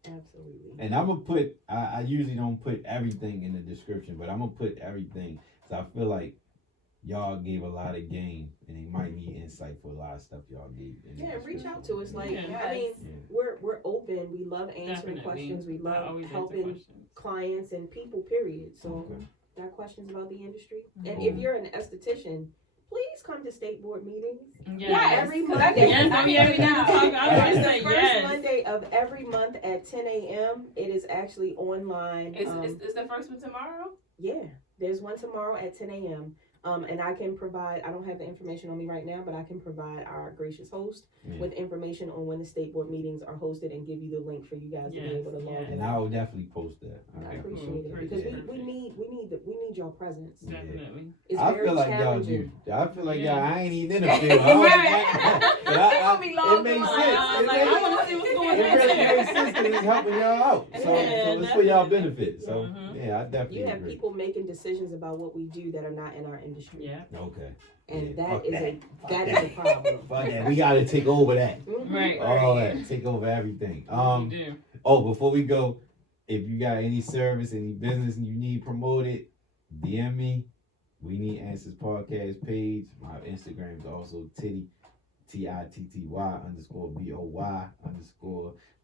Absolutely. And I'm gonna put. I usually don't put everything in the description, but I'm gonna put everything. So I feel like y'all gave a lot of game, and they might need insight for a lot of stuff y'all gave. In the Yeah, reach description. out to us. Like, Yeah. I mean, Yeah. we're open. We love answering Definitely. questions. We I love always answer helping questions. clients and people, period. So, Okay. got questions about the industry? And Mhm. if you're an esthetician, please come to state board meetings. yes, every 'cause month. I get Yes, I get it now. I It's always the say first yes. Monday of every month at 10 a.m. It is actually online. Is the first one tomorrow? Yeah, there's one tomorrow at 10 a.m. And I can provide, I don't have the information on me right now, but I can provide our gracious host Yeah. with information on when the state board meetings are hosted and give you the link for you guys to be Yes, able to log yes. in. And I will definitely post that. I Okay, appreciate cool. it because Perfect. we need your presence. Yeah. Definitely. It's I very feel like y'all challenging. do. I feel like Yeah. y'all. I ain't even in the field. I was- but It gonna be long it makes gone. sense. I was It like, I makes- want to see what's It going really on there. makes sense because it's helping y'all out. So, Yeah, so it's for y'all definitely. benefit. So Mhm. yeah, I definitely You have agree. people making decisions about what we do that are not in our industry. Yeah. Okay. And Yeah, that fuck is Fuck that is a problem. Fuck that. We gotta take over that. Mhm. Right. All that. Take over everything. You do. Oh, before we go, if you got any service, any business you need promoted, DM me. We Need Answers podcast page. My Instagram is also Titty, TITTY_BOY_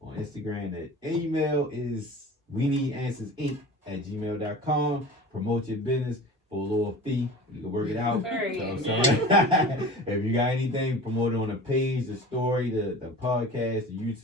on Instagram. The email is we need answers inc@gmail.com. Promote your business for a little fee. You can work it out. Very. So, if you got anything, promote it on the page, the story, the podcast, the YouTube.